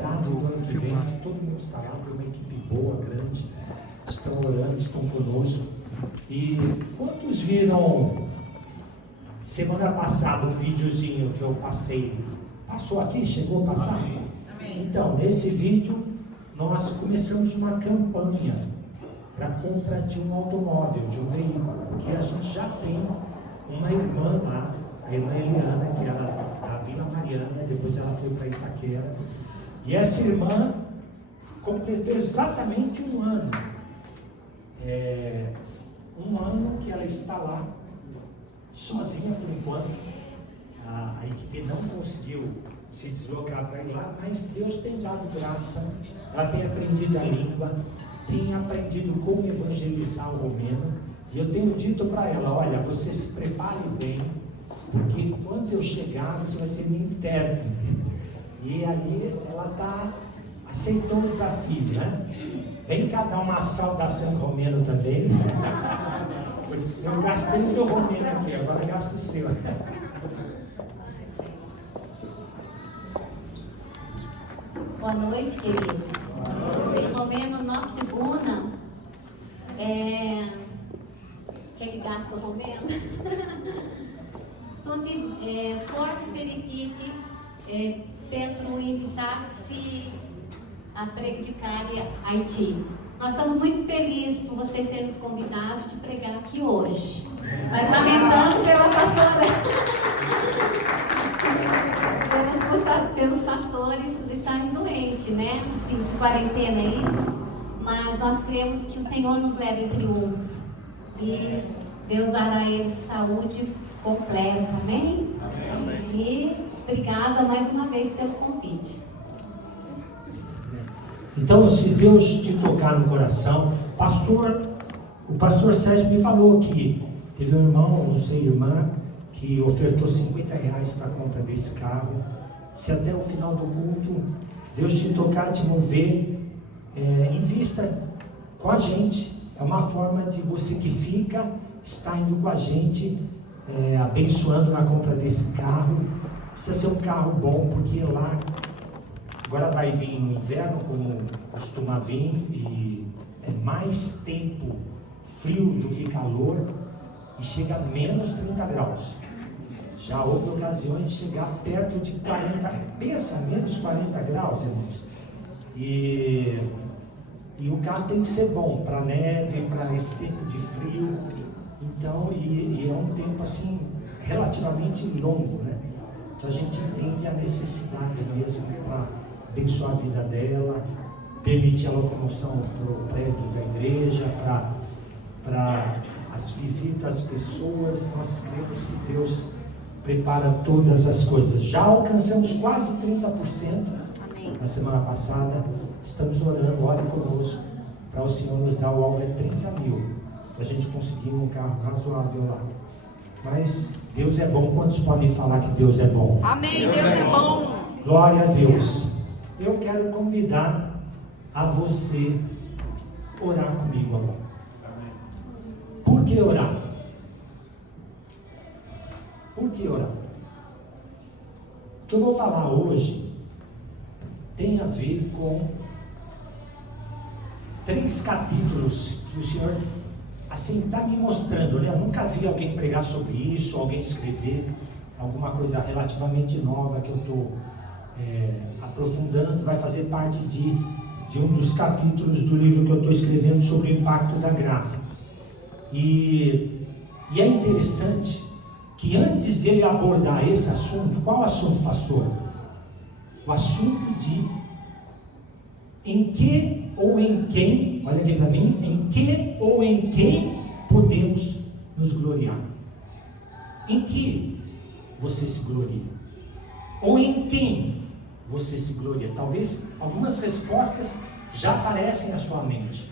data do ano que vem, todo mundo está lá, tem uma equipe boa, grande, estão orando, estão conosco. E quantos viram semana passada um videozinho que eu passei? Passou aqui? Chegou a passar? Amém. Então, nesse vídeo, nós começamos uma campanha para compra de um automóvel, de um veículo, porque a gente já tem uma irmã lá, a irmã Eliana, que era da Vila Mariana, depois ela foi para Itaquera, e essa irmã completou exatamente um ano. Um ano que ela está lá, sozinha por enquanto. A equipe não conseguiu se deslocar para ir lá, mas Deus tem dado graça. Ela tem aprendido a língua, tem aprendido como evangelizar o romeno, e eu tenho dito para ela: olha, você se prepare bem, porque quando eu chegar você vai ser minha intérprete. E aí ela aceitou o desafio, né? Vem cá dar uma saudação em romeno também. Eu gastei o teu romeno aqui, agora gasto o seu. Boa noite, querido. Em romeno, na tribuna. Quer que gasta o romeno? Sunt foarte fericite pentru invitați a predicare aici. Nós estamos muito felizes por vocês terem nos convidado de pregar aqui hoje. Mas lamentando pela pastora. Temos pastores estarem doentes, né? Assim, de quarentena, é isso. Mas nós cremos que o Senhor nos leva em triunfo. E Deus dará a eles saúde completa, amém? Amém. E obrigada mais uma vez pelo convite. Então, se Deus te tocar no coração, o pastor Sérgio me falou que teve um irmão, não sei, irmã, que ofertou R$50 para a compra desse carro. Se até o final do culto Deus te tocar, te mover, invista com a gente. É uma forma de você que fica, estar indo com a gente, abençoando na compra desse carro. Precisa ser um carro bom, porque lá agora vai vir o inverno, como costuma vir, e é mais tempo frio do que calor, e chega a menos 30 graus. Já houve ocasiões de chegar perto de 40, pensa, menos 40 graus, irmãos. E o carro tem que ser bom para neve, para esse tempo de frio. Então, e é um tempo assim, relativamente longo, né? Então a gente entende a necessidade mesmo para abençoar a vida dela, permitir a locomoção para o prédio da igreja, para as visitas às pessoas. Nós cremos que Deus prepara todas as coisas. Já alcançamos quase 30%. Amém. Na semana passada. Estamos orando, ore conosco, para o Senhor nos dar o alvo 30 mil, para a gente conseguir um carro razoável lá. Mas Deus é bom. Quantos podem falar que Deus é bom? Amém, Deus é bom. Glória a Deus. Eu quero convidar a você orar comigo agora. Por que orar? Por que orar? O que eu vou falar hoje tem a ver com 3 capítulos que o Senhor assim está me mostrando, né? Eu nunca vi alguém pregar sobre isso, alguém escrever alguma coisa relativamente nova que eu estou aprofundando. Vai fazer parte de um dos capítulos do livro que eu estou escrevendo sobre o impacto da graça. E é interessante que antes de ele abordar esse assunto, qual assunto, pastor? O assunto de em que ou em quem, olha aqui para mim, em que ou em quem podemos nos gloriar. Em que você se gloria? Ou em quem você se gloria? Talvez algumas respostas já aparecem à sua mente,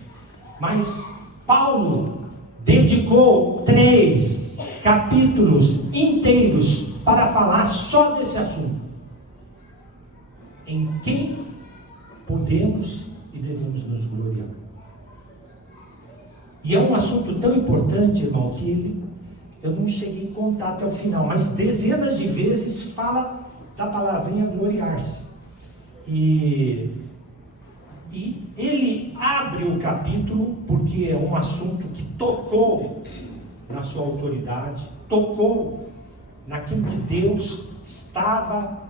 mas Paulo dedicou 3 capítulos inteiros para falar só desse assunto. Em quem podemos e devemos nos gloriar. E é um assunto tão importante, irmão, que eu não cheguei a contar até o final, mas dezenas de vezes fala da palavrinha gloriar-se. E ele abre o capítulo porque é um assunto que tocou na sua autoridade, tocou naquilo que Deus estava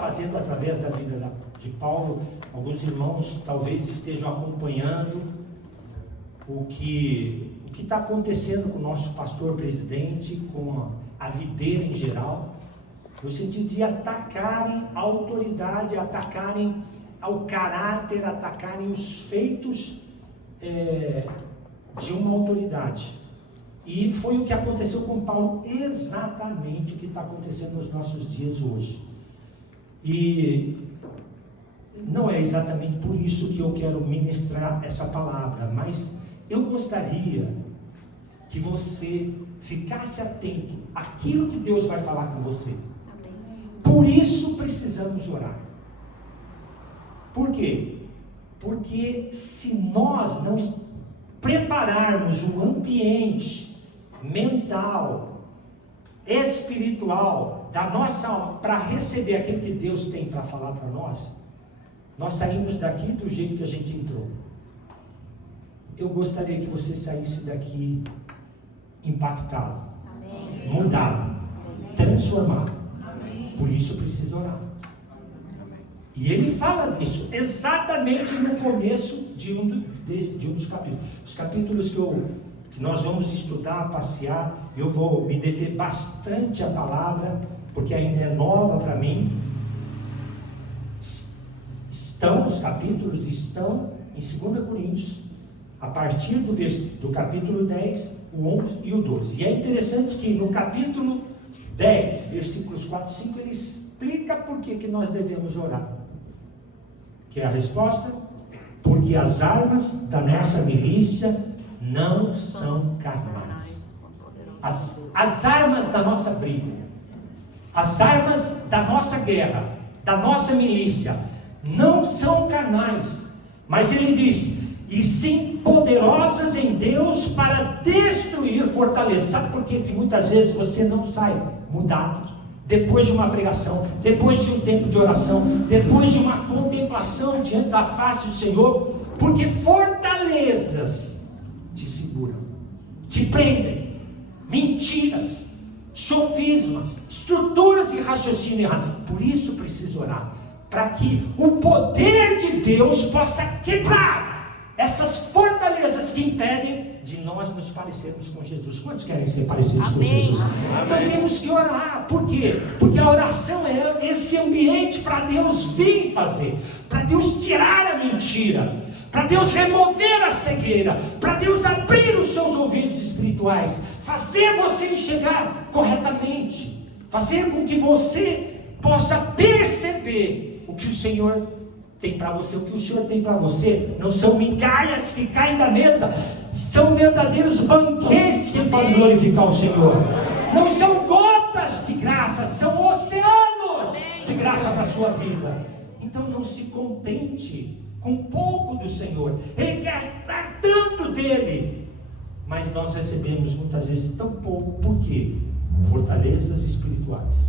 fazendo através da vida de Paulo. Alguns irmãos talvez estejam acompanhando o que está acontecendo com o nosso pastor presidente, com a videira em geral, no sentido de atacarem a autoridade, atacarem ao caráter, atacarem os feitos de uma autoridade. E foi o que aconteceu com Paulo, exatamente o que está acontecendo nos nossos dias hoje. E não é exatamente por isso que eu quero ministrar essa palavra, mas eu gostaria que você ficasse atento àquilo que Deus vai falar com você. Por isso precisamos orar. Por quê? Porque se nós não prepararmos um ambiente mental, espiritual da nossa alma para receber aquilo que Deus tem para falar para nós, nós saímos daqui do jeito que a gente entrou. Eu gostaria que você saísse daqui impactado, mudado, transformado. Por isso precisa orar. E ele fala disso exatamente no começo de um dos capítulos. Os capítulos que nós vamos estudar, passear, eu vou me deter bastante a palavra, porque ainda é nova para mim. Os capítulos estão em 2 Coríntios, a partir do capítulo 10, o 11 e o 12. E é interessante que no capítulo 10, versículos 4 e 5, ele explica por que nós devemos orar. Que é a resposta? Porque as armas da nossa milícia não são carnais. As armas da nossa briga, as armas da nossa guerra, da nossa milícia, não são carnais. Mas ele diz, e sim poderosas em Deus para destruir fortalezas. Sabe por quê? Que muitas vezes você não sai mudado? Depois de uma pregação, depois de um tempo de oração, depois de uma contemplação diante da face do Senhor, porque fortalezas te seguram, te prendem, mentiras, sofismas, estruturas de raciocínio errado. Por isso precisa orar, para que o poder de Deus possa quebrar essas fortalezas que impedem de nós nos parecermos com Jesus. Quantos querem ser parecidos com Jesus? Então temos que orar. Por quê? Porque a oração é esse ambiente para Deus vir fazer, para Deus tirar a mentira, para Deus remover a cegueira, para Deus abrir os seus ouvidos espirituais, fazer você enxergar corretamente, fazer com que você possa perceber o que o Senhor tem para você. O que o Senhor tem para você não são migalhas que caem da mesa, são verdadeiros banquetes que podem glorificar o Senhor. Não são gotas de graça, são oceanos de graça para a sua vida. Então não se contente com pouco do Senhor. Ele quer dar tanto dele, mas nós recebemos muitas vezes tão pouco. Por quê? Fortalezas espirituais,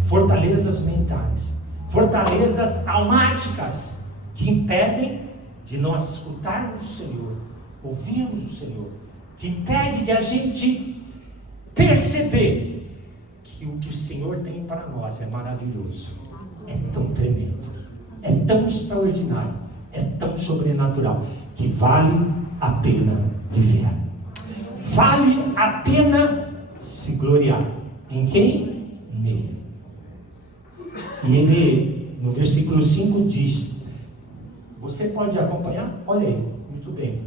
fortalezas mentais, fortalezas almáticas que impedem de nós escutarmos o Senhor, ouvirmos o Senhor, que impede de a gente perceber que o que o Senhor tem para nós é maravilhoso, é tão tremendo, é tão extraordinário, é tão sobrenatural, que vale a pena viver, vale a pena se gloriar. Em quem? Nele. E ele, no versículo 5 diz, você pode acompanhar? Olha aí, muito bem.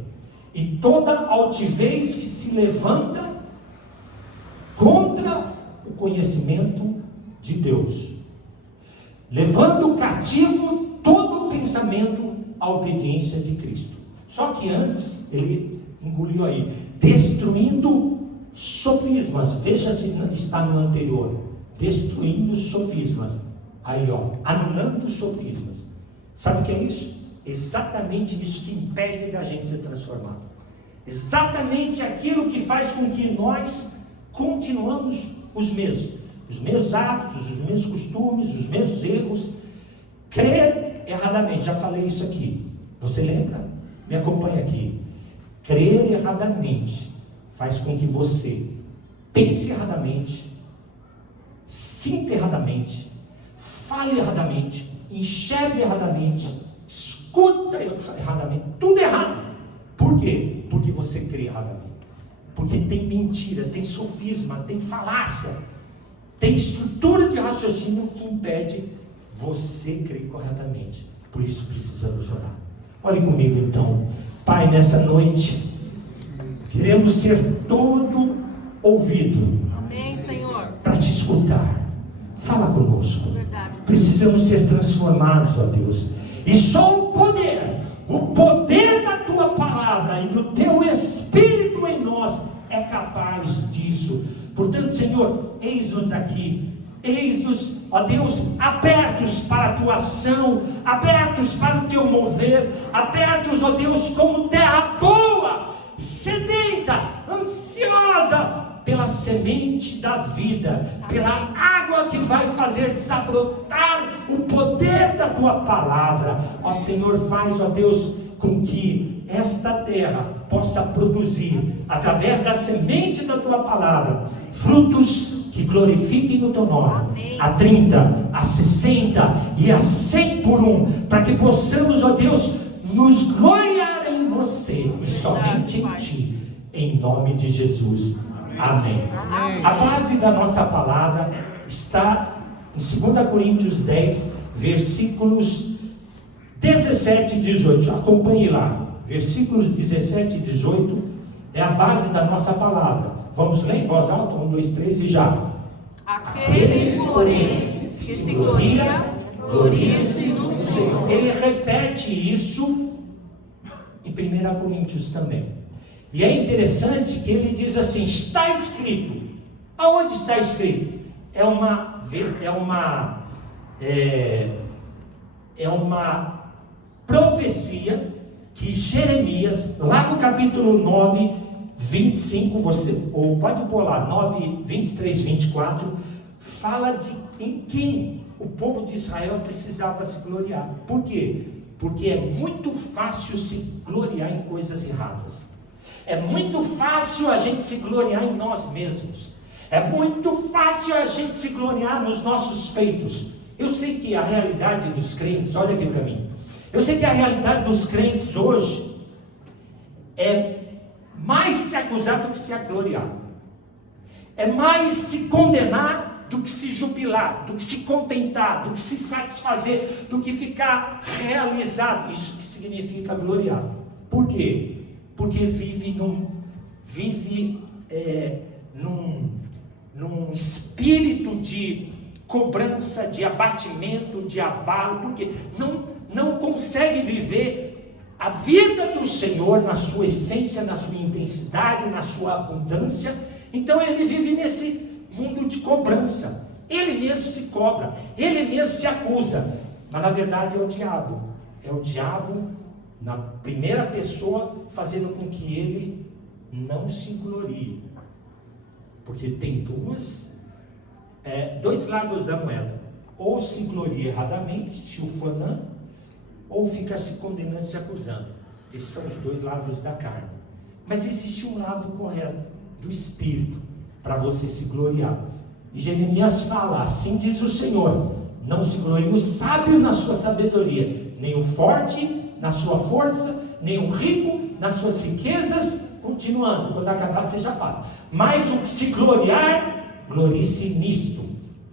E toda altivez que se levanta contra o conhecimento de Deus, levando cativo todo o pensamento à obediência de Cristo. Só que antes, ele engoliu aí, destruindo sofismas. Veja se está no anterior, destruindo sofismas. Aí anulando os sofismas. Sabe o que é isso? Exatamente isso que impede da gente ser transformado. Exatamente aquilo que faz com que nós continuamos os mesmos. os mesmos hábitos, os mesmos costumes, os mesmos erros. Crer erradamente, já falei isso aqui. Você lembra? Me acompanha aqui. Crer erradamente faz com que você pense erradamente, sinta erradamente, fale erradamente, enxergue erradamente, escuta erradamente, tudo errado. Por quê? Porque você crê erradamente. Porque tem mentira, tem sofisma, tem falácia, tem estrutura de raciocínio que impede você crer corretamente. Por isso precisamos orar. Olhe comigo então. Pai, nessa noite queremos ser todo ouvido. Amém, Senhor. Para te escutar. Fala conosco. Verdade. Precisamos ser transformados, ó Deus. E só o poder da tua palavra e do teu Espírito em nós é capaz disso. Portanto, Senhor, eis-nos aqui. Eis-nos, ó Deus, abertos para a tua ação, abertos para o teu mover, abertos, ó Deus, como terra boa, sedenta, ansiosa pela semente da vida, pela água que vai fazer desabrotar o poder da tua palavra. Ó Senhor, faz, ó Deus, com que esta terra possa produzir, através da semente da tua palavra, frutos que glorifiquem o teu nome. Amém. A 30, a 60 e a 100 por um, para que possamos, ó Deus, nos gloriar em você e somente em ti, em nome de Jesus. Amém. Amém. A base da nossa palavra está em 2 Coríntios 10, versículos 17 e 18. Acompanhe lá. Versículos 17 e 18 é a base da nossa palavra. Vamos ler em voz alta? 1, 2, 3 e já. Aquele, porém, que se gloria, glorie-se no Senhor. Ele repete isso em 1 Coríntios também. E é interessante que ele diz assim: está escrito. Aonde está escrito? É uma profecia que Jeremias, lá no capítulo 9, 25, ou pode pôr lá, 9, 23, 24, fala de em quem o povo de Israel precisava se gloriar. Por quê? Porque é muito fácil se gloriar em coisas erradas. É muito fácil a gente se gloriar em nós mesmos. É muito fácil a gente se gloriar nos nossos feitos. Eu sei que a realidade dos crentes, olha aqui para mim. Eu sei que a realidade dos crentes hoje é mais se acusar do que se gloriar. É mais se condenar do que se jubilar, do que se contentar, do que se satisfazer, do que ficar realizado. Isso que significa gloriar. Por quê? Porque vive num espírito de cobrança, de abatimento, de abalo, porque não consegue viver a vida do Senhor na sua essência, na sua intensidade, na sua abundância. Então ele vive nesse mundo de cobrança. Ele mesmo se cobra, ele mesmo se acusa, mas na verdade é o diabo. É o diabo na primeira pessoa fazendo com que ele não se glorie. Porque tem dois lados da moeda. Ou se gloria erradamente, se ufanando, ou fica se condenando, se acusando. Esses são os dois lados da carne. Mas existe um lado correto, do Espírito, para você se gloriar. E Jeremias fala: assim diz o Senhor, não se glorie o sábio na sua sabedoria, nem o forte na sua força, nem o rico nas suas riquezas. Continuando, quando acabar você já passa. Mas o que se gloriar, glorie-se nisto.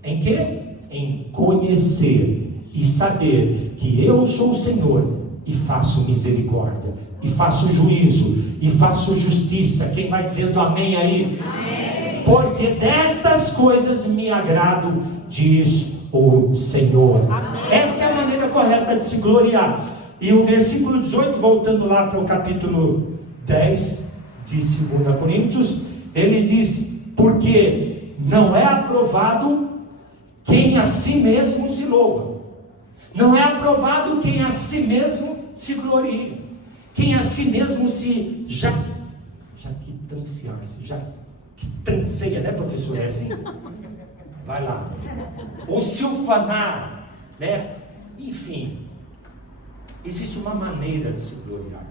Em quê? Em conhecer e saber que eu sou o Senhor e faço misericórdia, e faço juízo, e faço justiça. Quem vai dizendo amém aí? Amém. Porque destas coisas me agrado, diz o Senhor. Amém. Essa é a maneira correta de se gloriar. E o versículo 18, voltando lá para o capítulo 10 de 2 Coríntios, ele diz: porque não é aprovado quem a si mesmo se louva, não é aprovado quem a si mesmo se gloria, quem a si mesmo se jactancia, né, professor? É assim? vai lá. Ou se ufanar, né? Enfim, existe uma maneira de se gloriar.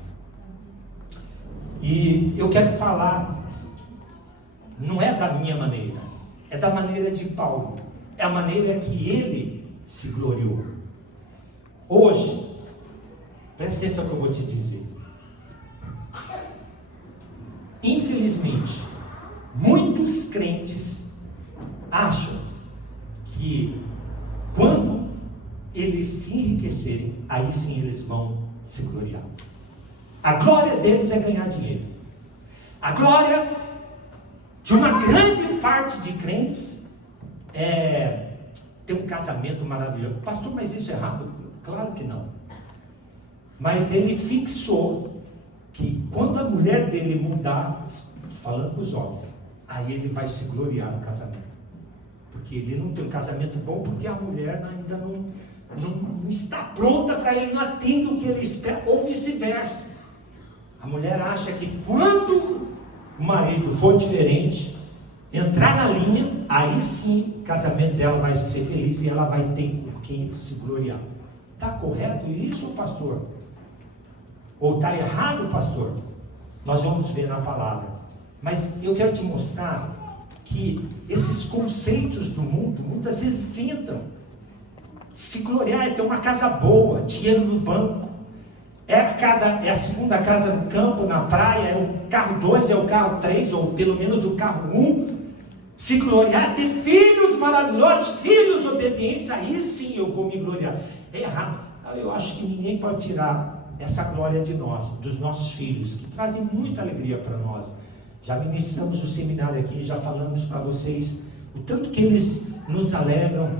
E eu quero falar, não é da minha maneira, é da maneira de Paulo. É a maneira que ele se gloriou. Hoje, presta atenção no que eu vou te dizer. Infelizmente, muitos crentes acham que quando eles se enriquecerem, aí sim eles vão se gloriar. A glória deles é ganhar dinheiro. A glória de uma grande parte de crentes é ter um casamento maravilhoso. Pastor, mas isso é errado? Claro que não. Mas ele fixou que quando a mulher dele mudar, falando com os homens, aí ele vai se gloriar no casamento. Porque ele não tem um casamento bom, porque a mulher ainda não está pronta para ele, não atende o que ele espera, ou vice-versa. A mulher acha que quando o marido for diferente, entrar na linha, aí sim o casamento dela vai ser feliz e ela vai ter com quem se gloriar. Está correto isso, pastor? Ou está errado, pastor? Nós vamos ver na palavra. Mas eu quero te mostrar que esses conceitos do mundo muitas vezes entram. Se gloriar é ter uma casa boa, dinheiro no banco, é a segunda casa no campo, na praia, é o carro 2, é o carro 3, ou pelo menos o carro 1. Se gloriar é ter filhos maravilhosos, filhos obedientes, aí sim eu vou me gloriar. É errado. Eu acho que ninguém pode tirar essa glória de nós, dos nossos filhos, que trazem muita alegria para nós. Já ministramos o seminário aqui, já falamos para vocês o tanto que eles nos alegram.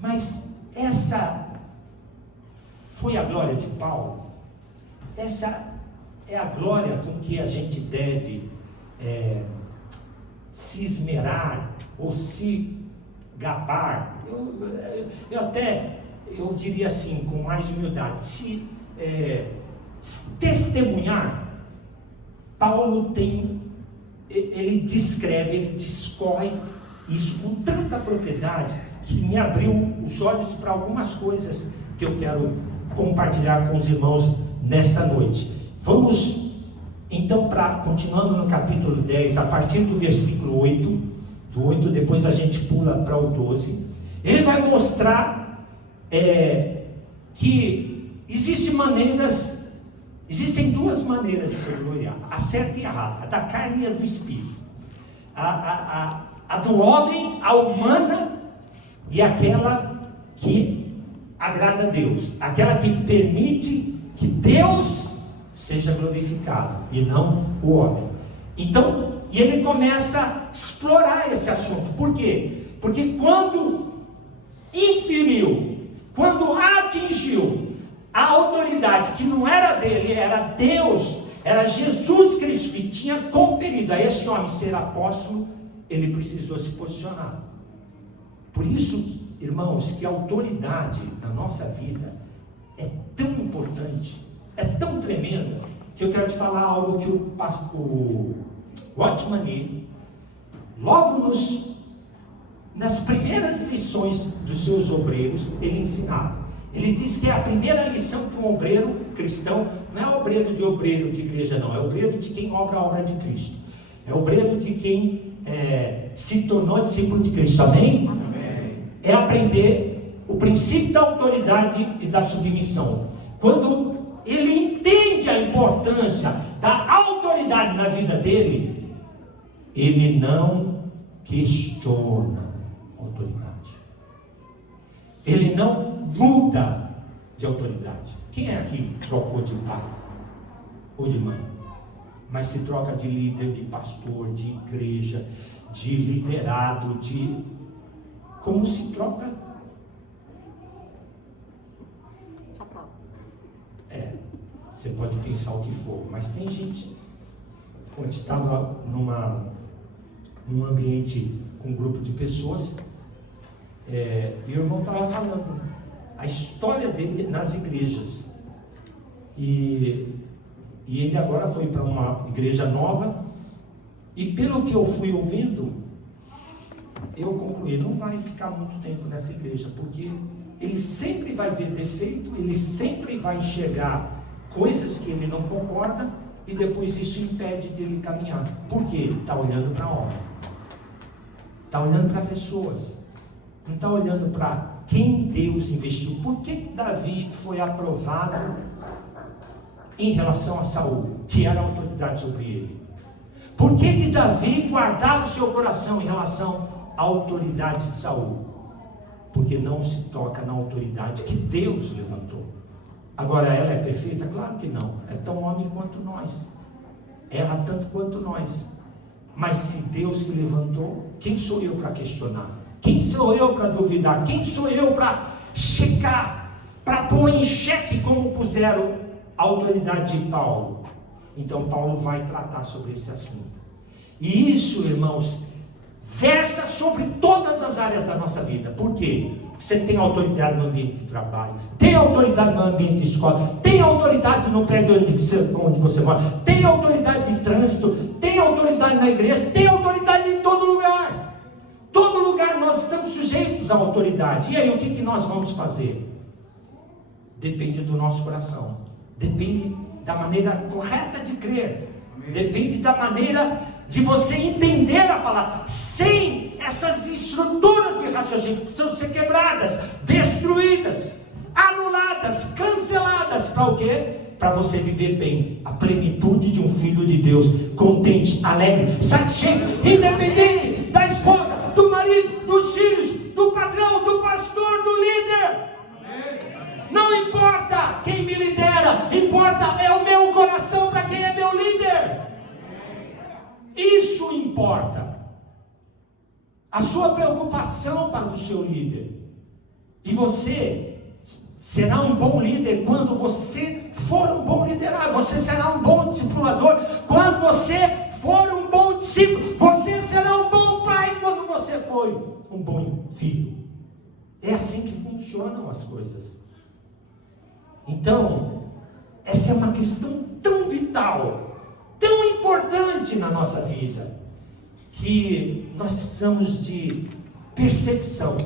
Mas essa foi a glória de Paulo. Essa é a glória com que a gente deve se esmerar ou se gabar. Eu diria assim, com mais humildade, se testemunhar. Paulo ele descreve, ele discorre isso com tanta propriedade que me abriu os olhos para algumas coisas que eu quero compartilhar com os irmãos nesta noite. Vamos então continuando no capítulo 10, a partir do versículo 8, do 8 depois a gente pula para o 12. Ele vai mostrar que existem duas maneiras de se gloriar, a certa e a errada, a da carne e a do espírito, a do homem, a humana, e aquela que agrada a Deus, aquela que permite que Deus seja glorificado e não o homem. Então, e ele começa a explorar esse assunto. Por quê? Porque quando inferiu, quando atingiu a autoridade que não era dele, era Deus, era Jesus Cristo que tinha conferido a esse homem ser apóstolo, ele precisou se posicionar. Por isso, irmãos, que a autoridade na nossa vida é tão importante, é tão tremenda, que eu quero te falar algo que o Watchman, logo nas primeiras lições dos seus obreiros, ele ensinava. Ele diz que a primeira lição que um obreiro cristão, não é obreiro de igreja não, é obreiro de quem obra a obra de Cristo, é obreiro de quem se tornou discípulo de Cristo, amém? Amém. É aprender o princípio da autoridade e da submissão. Quando ele entende a importância da autoridade na vida dele, ele não questiona a autoridade, ele não muda de autoridade. Quem é aqui que trocou de pai ou de mãe, mas se troca de líder, de pastor, de igreja, de liderado, como se troca? Você pode pensar o que for, mas tem gente. Quando estava num ambiente com um grupo de pessoas, e o irmão estava falando a história dele nas igrejas, e ele agora foi para uma igreja nova, e pelo que eu fui ouvindo, eu concluí, não vai ficar muito tempo nessa igreja, porque ele sempre vai ver defeito, ele sempre vai enxergar coisas que ele não concorda, e depois isso impede dele caminhar. Por quê? Está olhando para homem, está olhando para pessoas, não está olhando para quem Deus investiu. Por que Davi foi aprovado em relação a Saul, que era a autoridade sobre ele? Por que Davi guardava o seu coração em relação à autoridade de Saul? Porque não se toca na autoridade que Deus levantou. Agora, ela é perfeita? Claro que não. É tão homem quanto nós, erra tanto quanto nós. Mas se Deus que levantou, quem sou eu para questionar? Quem sou eu para duvidar? Quem sou eu para checar, para pôr em xeque como puseram a autoridade de Paulo? Então Paulo vai tratar sobre esse assunto. E isso, irmãos, versa sobre todas as áreas da nossa vida. Por quê? Porque você tem autoridade no ambiente de trabalho, tem autoridade no ambiente de escola, tem autoridade no prédio onde você mora, tem autoridade de trânsito, tem autoridade na igreja, tem autoridade em todo lugar. Todo lugar nós estamos sujeitos à autoridade. E aí, o que nós vamos fazer? Depende do nosso coração, depende da maneira correta de crer, depende da maneira de você entender a palavra. Sem essas estruturas de raciocínio, precisam ser quebradas, destruídas, anuladas, canceladas. Para o quê? Para você viver bem a plenitude de um filho de Deus, contente, alegre, satisfeito, independente da esposa, do marido, dos filhos, do patrão, do pastor, do líder. Não importa quem me lidera, importa é o meu coração para quem é meu líder. Isso importa. A sua preocupação para o seu líder. E você será um bom líder quando você for um bom liderário. Você será um bom discipulador quando você for um bom discípulo. Você será um bom pai quando você for um bom filho. É assim que funcionam as coisas. Então, essa é uma questão tão vital, tão importante na nossa vida, que nós precisamos de percepção,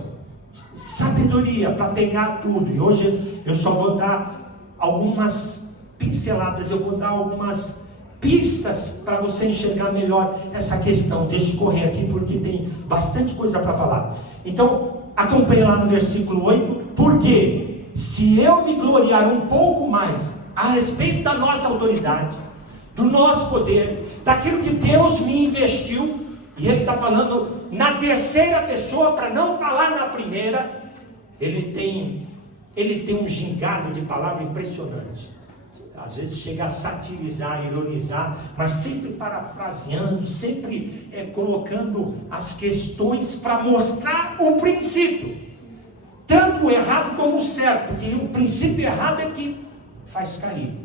sabedoria para pegar tudo. E hoje eu só vou dar algumas pinceladas, eu vou dar algumas pistas para você enxergar melhor essa questão. Deixa eu correr aqui porque tem bastante coisa para falar. Então, acompanhe lá no versículo 8, porque se eu me gloriar um pouco mais a respeito da nossa autoridade, do nosso poder, daquilo que Deus me investiu, e ele está falando na terceira pessoa, para não falar na primeira, ele tem um gingado de palavra impressionante. Às vezes chega a satirizar, ironizar, mas sempre parafraseando, sempre colocando as questões para mostrar o princípio, tanto o errado como o certo, porque o princípio errado é que faz cair,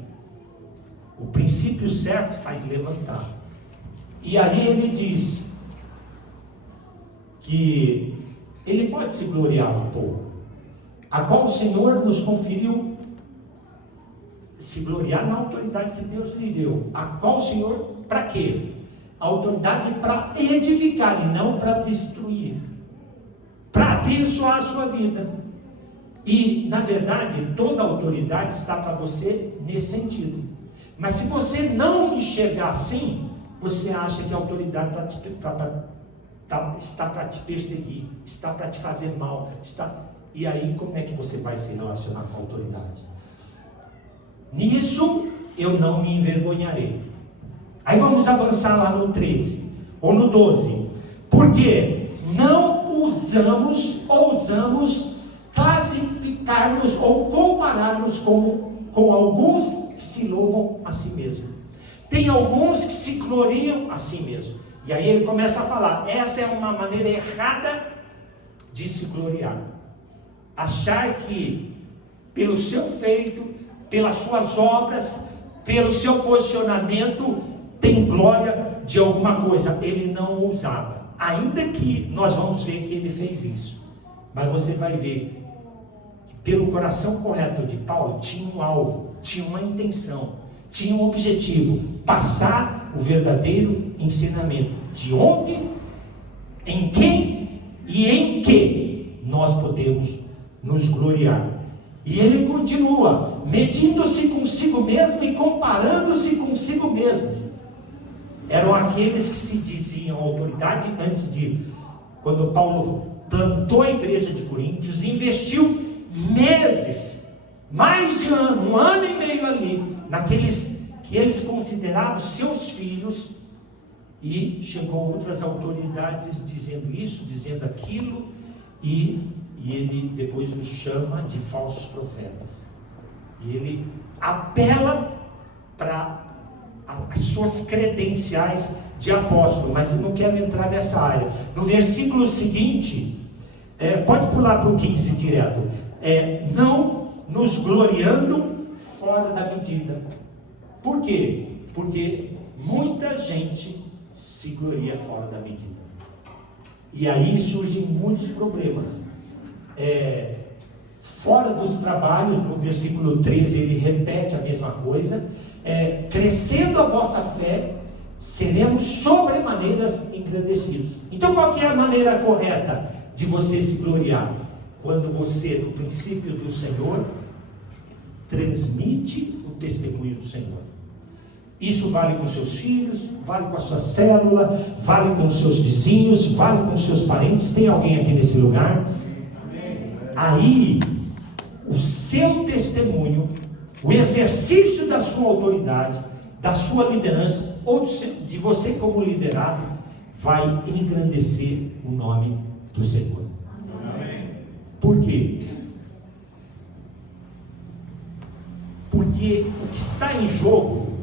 o princípio certo faz levantar. E aí ele diz que ele pode se gloriar um pouco, a qual o Senhor nos conferiu, se gloriar na autoridade que Deus lhe deu, a qual o Senhor, para quê? A autoridade para edificar e não para destruir, para abençoar a sua vida. E na verdade toda a autoridade está para você nesse sentido. Mas se você não enxergar assim, você acha que a autoridade está para te perseguir, está para te fazer mal, e aí como é que você vai se relacionar com a autoridade? Nisso eu não me envergonharei. Aí vamos avançar lá no 13 ou no 12. Porque não ousamos classificar-nos ou comparar-nos com alguns que se louvam a si mesmos. Tem alguns que se gloriam a si mesmos. E aí ele começa a falar, essa é uma maneira errada de se gloriar. Achar que pelo seu feito, pelas suas obras, pelo seu posicionamento, tem glória de alguma coisa. Ele não ousava, ainda que nós vamos ver que ele fez isso. Mas você vai ver que pelo coração correto de Paulo, tinha um alvo, tinha uma intenção, tinha um objetivo, passar o verdadeiro ensinamento. De onde, em quem e em que nós podemos nos gloriar. E ele continua, medindo-se consigo mesmo e comparando-se consigo mesmo. Eram aqueles que se diziam autoridade antes de, quando Paulo plantou a igreja de Coríntios, investiu meses, mais de ano, 1 ano e meio ali, naqueles que eles consideravam seus filhos, e chegou outras autoridades dizendo isso, dizendo aquilo, e ele depois os chama de falsos profetas, e ele apela para as suas credenciais de apóstolo, mas eu não quero entrar nessa área. No versículo seguinte, pode pular para o 15 direto, não nos gloriando fora da medida. Por quê? Porque muita gente se gloria fora da medida, e aí surgem muitos problemas. Fora dos trabalhos, no versículo 13 ele repete a mesma coisa, crescendo a vossa fé, seremos sobremaneiras engrandecidos. Então qual que é a maneira correta de você se gloriar? Quando você, no princípio do Senhor, transmite o testemunho do Senhor. Isso vale com seus filhos, vale com a sua célula, vale com seus vizinhos, vale com seus parentes. Tem alguém aqui nesse lugar? Aí, o seu testemunho, o exercício da sua autoridade, da sua liderança, ou de você como liderado, vai engrandecer o nome do Senhor. Por quê? Porque o que está em jogo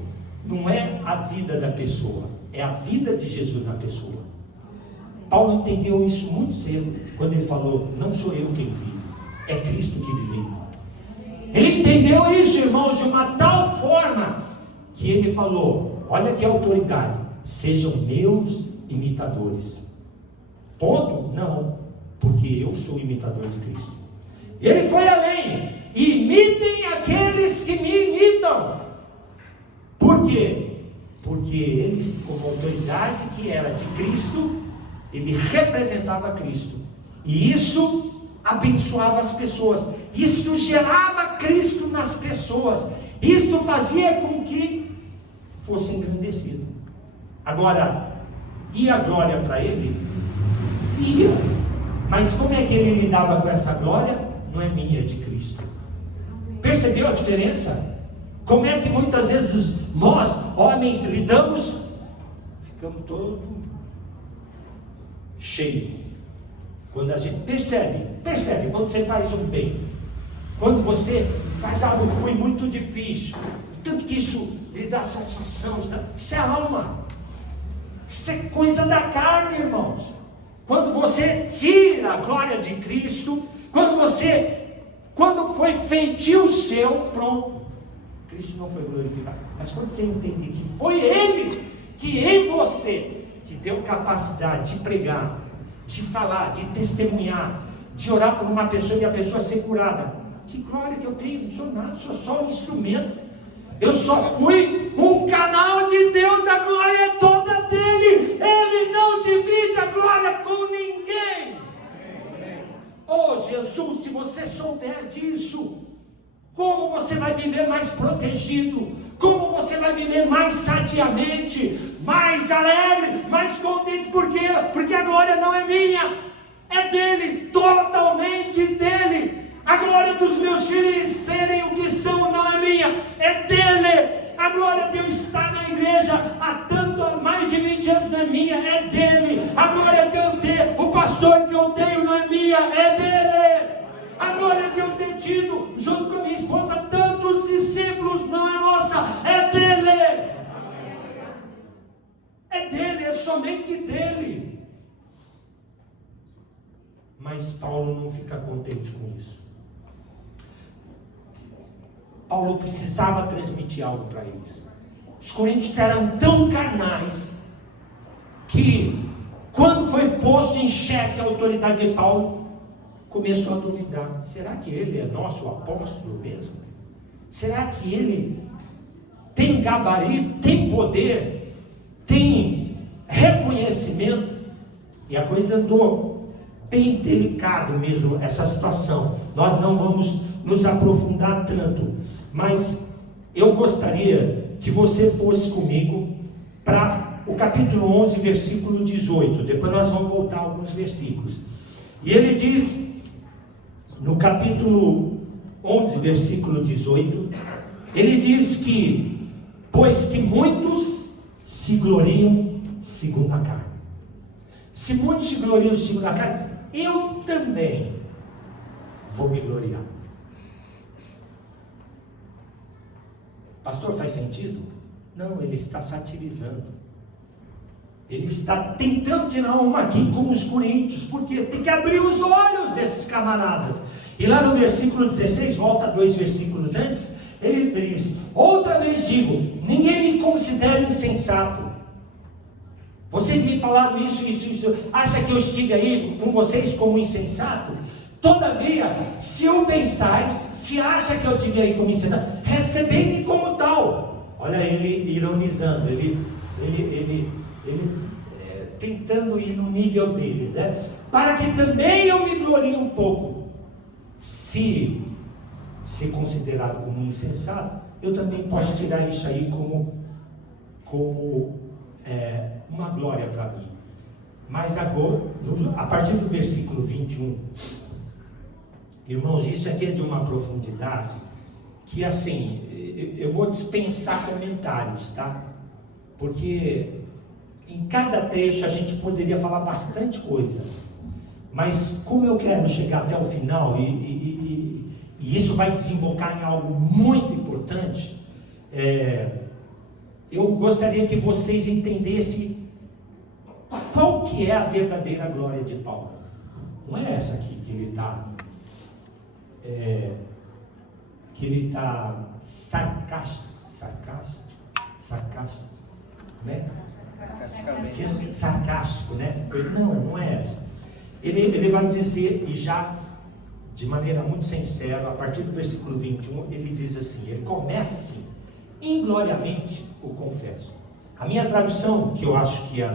não é a vida da pessoa, é a vida de Jesus na pessoa. Paulo entendeu isso muito cedo, quando ele falou, não sou eu quem vive, é Cristo que vive em mim. Ele entendeu isso, irmãos, de uma tal forma, que ele falou, olha que autoridade, sejam meus imitadores. Ponto? Não, porque eu sou imitador de Cristo. Ele foi além, imitem aqueles que me imitam. Por quê? Porque ele, como autoridade que era de Cristo, ele representava Cristo, e isso abençoava as pessoas, isso gerava Cristo nas pessoas, isso fazia com que fosse engrandecido. Agora, ia a glória para ele? Ia, mas como é que ele lidava com essa glória? Não é minha, é de Cristo. Percebeu a diferença? Como é que muitas vezes nós, homens, lidamos? Ficamos todo cheio. Quando a gente percebe quando você faz um bem, quando você faz algo que foi muito difícil, tanto que isso lhe dá satisfação, isso é alma, isso é coisa da carne, irmãos. Quando você tira a glória de Cristo, quando foi feitio seu, pronto, Cristo não foi glorificado. Mas quando você entende que foi Ele que em você te deu capacidade de pregar, de falar, de testemunhar, de orar por uma pessoa e a pessoa ser curada, que glória que eu tenho, não sou nada, sou só um instrumento, eu só fui um canal de Deus, a glória é toda dele, Ele não divide a glória com ninguém. Oh Jesus, se você souber disso, como você vai viver mais protegido, como você vai viver mais sadiamente, mais alegre, mais contente. Por quê? Porque a glória não é minha, é dele, totalmente dele. A glória dos meus filhos serem o que são não é minha, é dele. A glória de eu estar na igreja há mais de 20 anos não é minha, é dele. A glória de eu ter, o pastor que eu tenho não é minha, é dele. A glória de eu ter tido, junto com a minha esposa, tantos discípulos, não é nossa, é dele. É dele, é somente dele. Mas Paulo não fica contente com isso. Paulo precisava transmitir algo para eles. Os coríntios eram tão carnais que, quando foi posto em xeque a autoridade de Paulo, começou a duvidar. Será que ele é nosso apóstolo mesmo? Será que ele tem gabarito, tem poder, tem reconhecimento? E a coisa andou. bem delicado mesmo essa situação. Nós não vamos nos aprofundar tanto, mas eu gostaria que você fosse comigo para o capítulo 11, versículo 18. Depois nós vamos voltar a alguns versículos. E ele diz, no capítulo 11, versículo 18, ele diz que, pois que muitos se gloriam segundo a carne. Se muitos se gloriam segundo a carne, eu também vou me gloriar. Pastor, faz sentido? Não, ele está satirizando. Ele está tentando tirar uma aqui com os coríntios, porque tem que abrir os olhos desses camaradas. E lá no versículo 16, volta 2 versículos antes, ele diz, outra vez digo, ninguém me considera insensato. Vocês me falaram isso, acha que eu estive aí com vocês como insensato? Todavia, se eu pensais, se acha que eu estive aí como insensato, recebei-me como tal. Olha ele ironizando, ele tentando ir no nível deles, né? Para que também eu me glorie um pouco. Se ser considerado como insensato, eu também posso tirar isso aí como uma glória para mim. Mas agora, a partir do versículo 21, irmãos, isso aqui é de uma profundidade que, assim, eu vou dispensar comentários, tá? Porque em cada trecho a gente poderia falar bastante coisa, mas como eu quero chegar até o final e isso vai desembocar em algo muito importante, eu gostaria que vocês entendessem qual que é a verdadeira glória de Paulo. Não é essa aqui que ele está sarcástico, né? Sendo sarcástico, né? Não é essa. Ele vai dizer, e já de maneira muito sincera, a partir do versículo 21, ele diz assim, ele começa assim, ingloriamente o confesso. A minha tradução, que eu acho que é a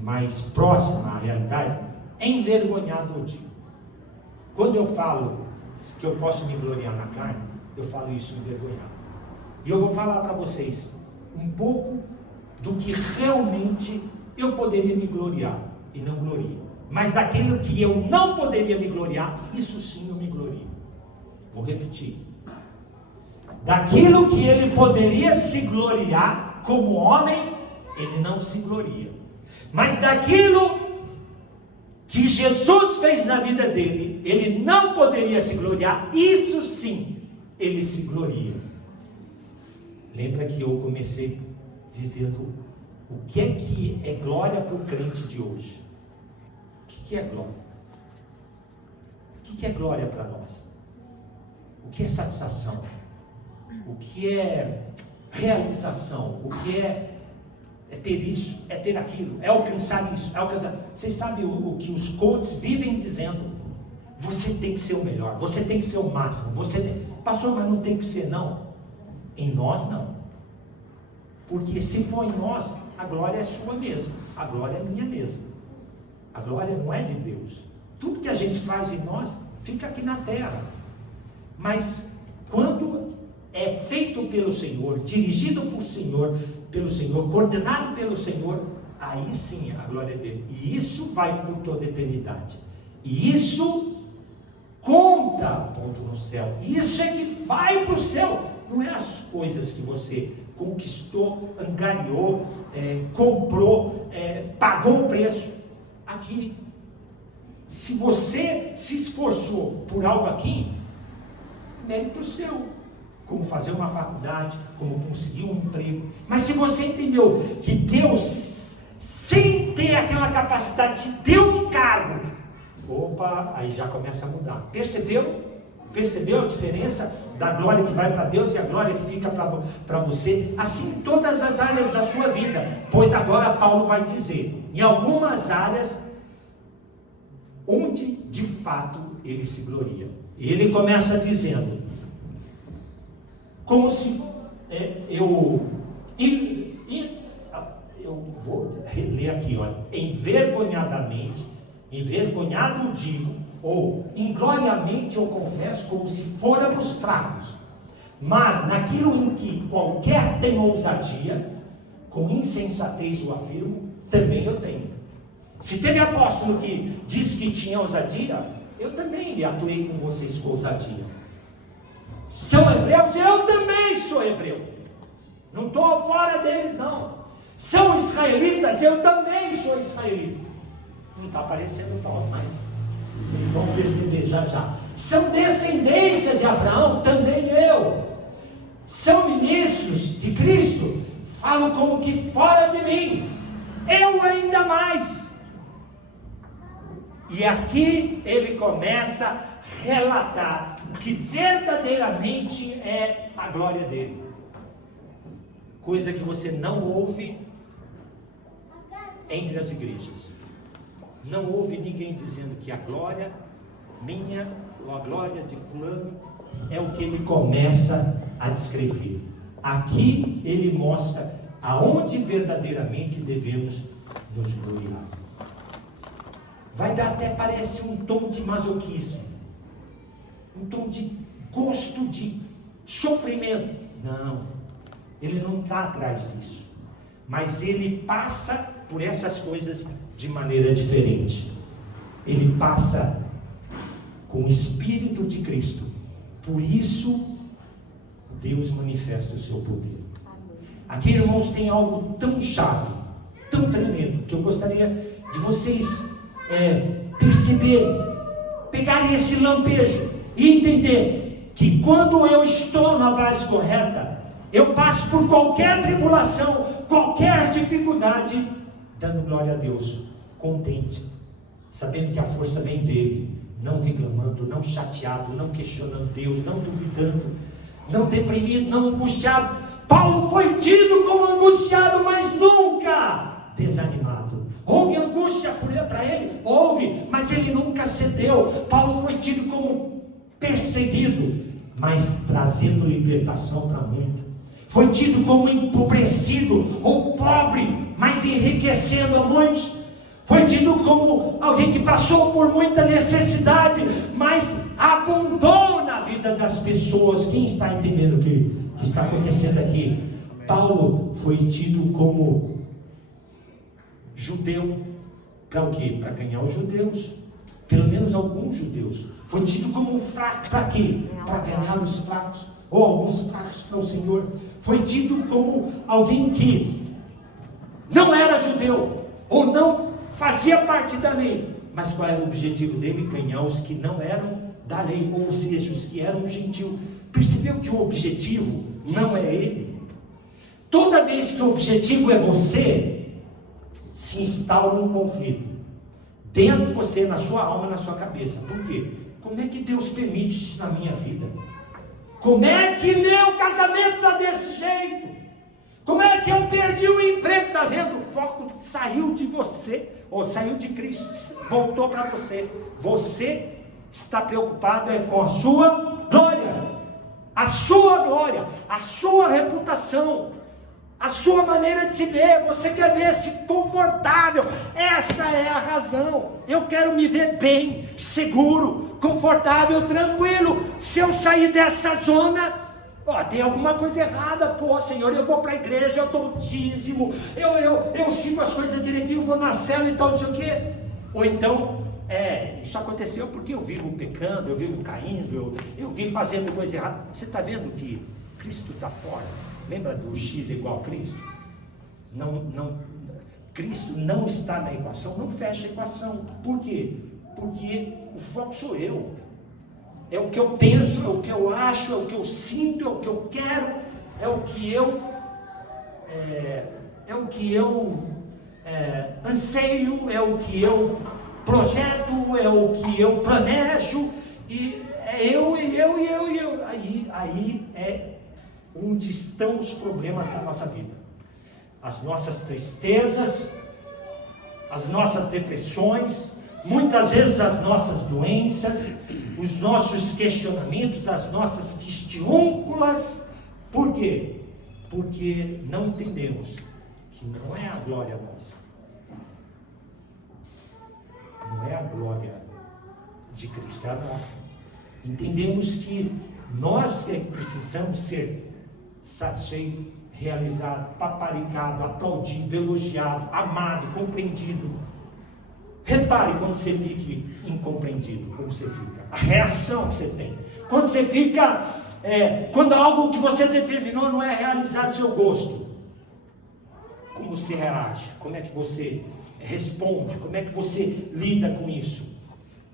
mais próxima à realidade, é envergonhado eu digo. Quando eu falo que eu posso me gloriar na carne, eu falo isso envergonhado. E eu vou falar para vocês um pouco do que realmente eu poderia me gloriar e não glorio. Mas daquilo que eu não poderia me gloriar, isso sim eu me glorio. Vou repetir. Daquilo que ele poderia se gloriar como homem, ele não se gloria. Mas daquilo que Jesus fez na vida dele, ele não poderia se gloriar, isso sim, ele se gloria. Lembra que eu comecei dizendo o que é glória para o crente de hoje? O que é glória? O que é glória para nós? O que é satisfação? O que é realização? O que é ter isso, é ter aquilo, é alcançar isso, é alcançar. Vocês sabem o que os coaches vivem dizendo? Você tem que ser o melhor, você tem que ser o máximo, pastor, mas não tem que ser não. Em nós não. Porque se for em nós, a glória é sua mesmo, a glória é minha mesmo. A glória não é de Deus. Tudo que a gente faz em nós, fica aqui na terra. Mas quando é feito pelo Senhor, dirigido pelo Senhor, coordenado pelo Senhor, aí sim a glória dele. E isso vai por toda a eternidade. E isso conta ponto no céu. Isso é que vai para o céu. Não é as coisas que você conquistou, angariou, comprou, pagou o preço. Aqui, se você se esforçou por algo aqui, mérito seu, como fazer uma faculdade, como conseguir um emprego. Mas se você entendeu que Deus, sem ter aquela capacidade, te deu um cargo, opa, aí já começa a mudar. Percebeu? Percebeu a diferença da glória que vai para Deus e a glória que fica para você? Assim em todas as áreas da sua vida. Pois agora Paulo vai dizer, em algumas áreas, onde de fato ele se gloria. E ele começa dizendo, como se eu vou reler aqui, olha, envergonhadamente Envergonhado eu digo, ou ingloriamente eu confesso, como se fôramos fracos. Mas naquilo em que qualquer tem ousadia, com insensatez o afirmo, também eu tenho. Se teve apóstolo que disse que tinha ousadia, eu também atuei com vocês com ousadia. São hebreus, eu também sou hebreu. Não estou fora deles, não. São israelitas, eu também sou israelita. Não está aparecendo tal, mas vocês vão perceber já já. São descendência de Abraão, também eu. São ministros de Cristo, falam como que fora de mim. Eu ainda mais. E aqui ele começa a relatar que verdadeiramente é a glória dele. Coisa que você não ouve entre as igrejas. Não ouve ninguém dizendo que a glória minha, ou a glória de fulano, é o que ele começa a descrever. Aqui ele mostra aonde verdadeiramente devemos nos gloriar. Vai dar até, parece, um tom de masoquismo, um tom de gosto de sofrimento. Não, ele não está atrás disso, mas ele passa por essas coisas de maneira diferente. Ele passa com o Espírito de Cristo. Por isso Deus manifesta o seu poder. Aqui, irmãos, tem algo tão chave, tão tremendo, que eu gostaria de vocês perceberem, pegarem esse lampejo e entender que quando eu estou na base correta, eu passo por qualquer tribulação, qualquer dificuldade, dando glória a Deus, contente, sabendo que a força vem dele, não reclamando, não chateado, não questionando Deus, não duvidando, não deprimido, não angustiado. Paulo foi tido como angustiado, mas nunca desanimado. Houve angústia para ele? Houve, mas ele nunca cedeu. Paulo foi tido como perseguido, mas trazendo libertação para muitos. Foi tido como empobrecido ou pobre, mas enriquecendo a muitos. Foi tido como alguém que passou por muita necessidade, mas abundou na vida das pessoas. Quem está entendendo o que está acontecendo aqui? Paulo foi tido como judeu, para o quê? Para ganhar os judeus, pelo menos alguns judeus. Foi tido como um fraco, para quê? Para ganhar os fracos, ou alguns fracos para o Senhor. Foi tido como alguém que não era judeu, ou não fazia parte da lei, mas qual era o objetivo dele? Ganhar os que não eram da lei, ou seja, os que eram gentil. Percebeu que o objetivo não é ele? Toda vez que o objetivo é você, se instaura um conflito dentro de você, na sua alma, na sua cabeça. Por quê? Como é que Deus permite isso na minha vida? Como é que meu casamento está desse jeito? Como é que eu perdi o emprego? Está vendo? O foco saiu de você, ou saiu de Cristo, voltou para você. Você está preocupado com a sua glória, a sua reputação, a sua maneira de se ver. Você quer ver-se confortável. Essa é a razão. Eu quero me ver bem, seguro, confortável, tranquilo. Se eu sair dessa zona, tem alguma coisa errada. Senhor, eu vou para a igreja, eu dou dízimo, eu sigo as coisas direitinho, vou na cela e tal, não sei o quê. Ou então, isso aconteceu porque eu vivo pecando, eu vivo caindo, eu vivo fazendo coisa errada. Você está vendo que Cristo está fora? Lembra do X igual a Cristo? Cristo não está na equação, não fecha a equação. Por quê? Porque o foco sou eu. É o que eu penso, é o que eu acho, é o que eu sinto, é o que eu quero, é o que eu anseio, é o que eu projeto, é o que eu planejo, e é eu. Aí é onde estão os problemas da nossa vida. As nossas tristezas, as nossas depressões, muitas vezes as nossas doenças, os nossos questionamentos, as nossas questiúnculas. Por quê? Porque não entendemos que não é a glória nossa, não é a glória de Cristo, é a nossa. Entendemos que nós é que precisamos ser satisfeitos, realizados, paparicados, aplaudidos, elogiados, amados, compreendidos. Repare quando você fique incompreendido, como você fica, a reação que você tem. Quando você fica, quando algo que você determinou não é realizado ao seu gosto, como você reage? Como é que você responde? Como é que você lida com isso?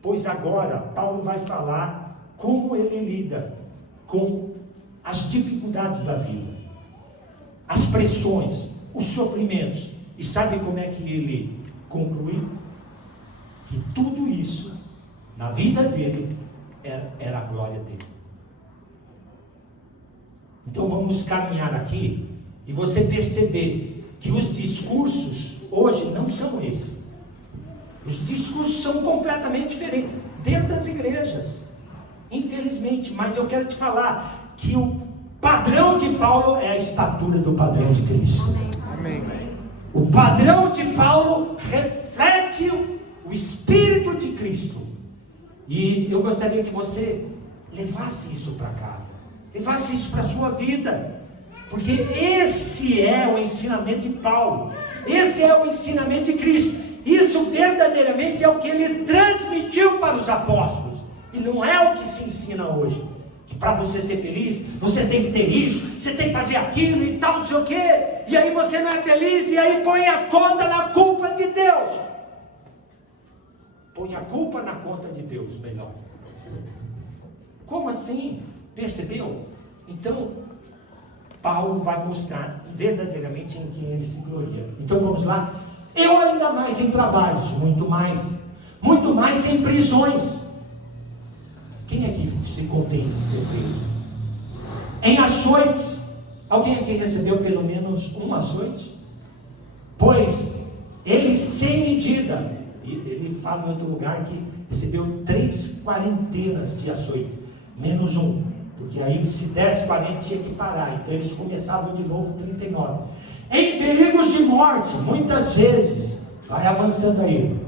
Pois agora, Paulo vai falar como ele lida com as dificuldades da vida, as pressões, os sofrimentos. E sabe como é que ele conclui? Que tudo isso, na vida dele, era a glória dele. Então vamos caminhar aqui, e você perceber que os discursos hoje não são esses. Os discursos são completamente diferentes, dentro das igrejas, infelizmente. Mas eu quero te falar que o padrão de Paulo é a estatura do padrão de Cristo. Amém. O padrão de Paulo reflete o Espírito de Cristo. E eu gostaria que você levasse isso para casa, levasse isso para a sua vida, porque esse é o ensinamento de Paulo, esse é o ensinamento de Cristo. Isso verdadeiramente é o que ele transmitiu para os apóstolos, e não é o que se ensina hoje, que para você ser feliz, você tem que ter isso, você tem que fazer aquilo e tal, não sei o que, e aí você não é feliz, e aí põe a conta na culpa de Deus. Põe a culpa na conta de Deus, melhor. Como assim? Percebeu? Então, Paulo vai mostrar verdadeiramente em quem ele se gloria. Então vamos lá. Eu ainda mais em trabalhos, muito mais em prisões. Quem aqui se contente em ser preso? Em açoites. Alguém aqui recebeu pelo menos um açoite? Pois ele sem medida, ele fala em outro lugar que recebeu 3 quarentenas de açoite, menos um, porque aí se desse 40 tinha que parar, então eles começavam de novo 39. Em perigos de morte, muitas vezes, vai avançando aí,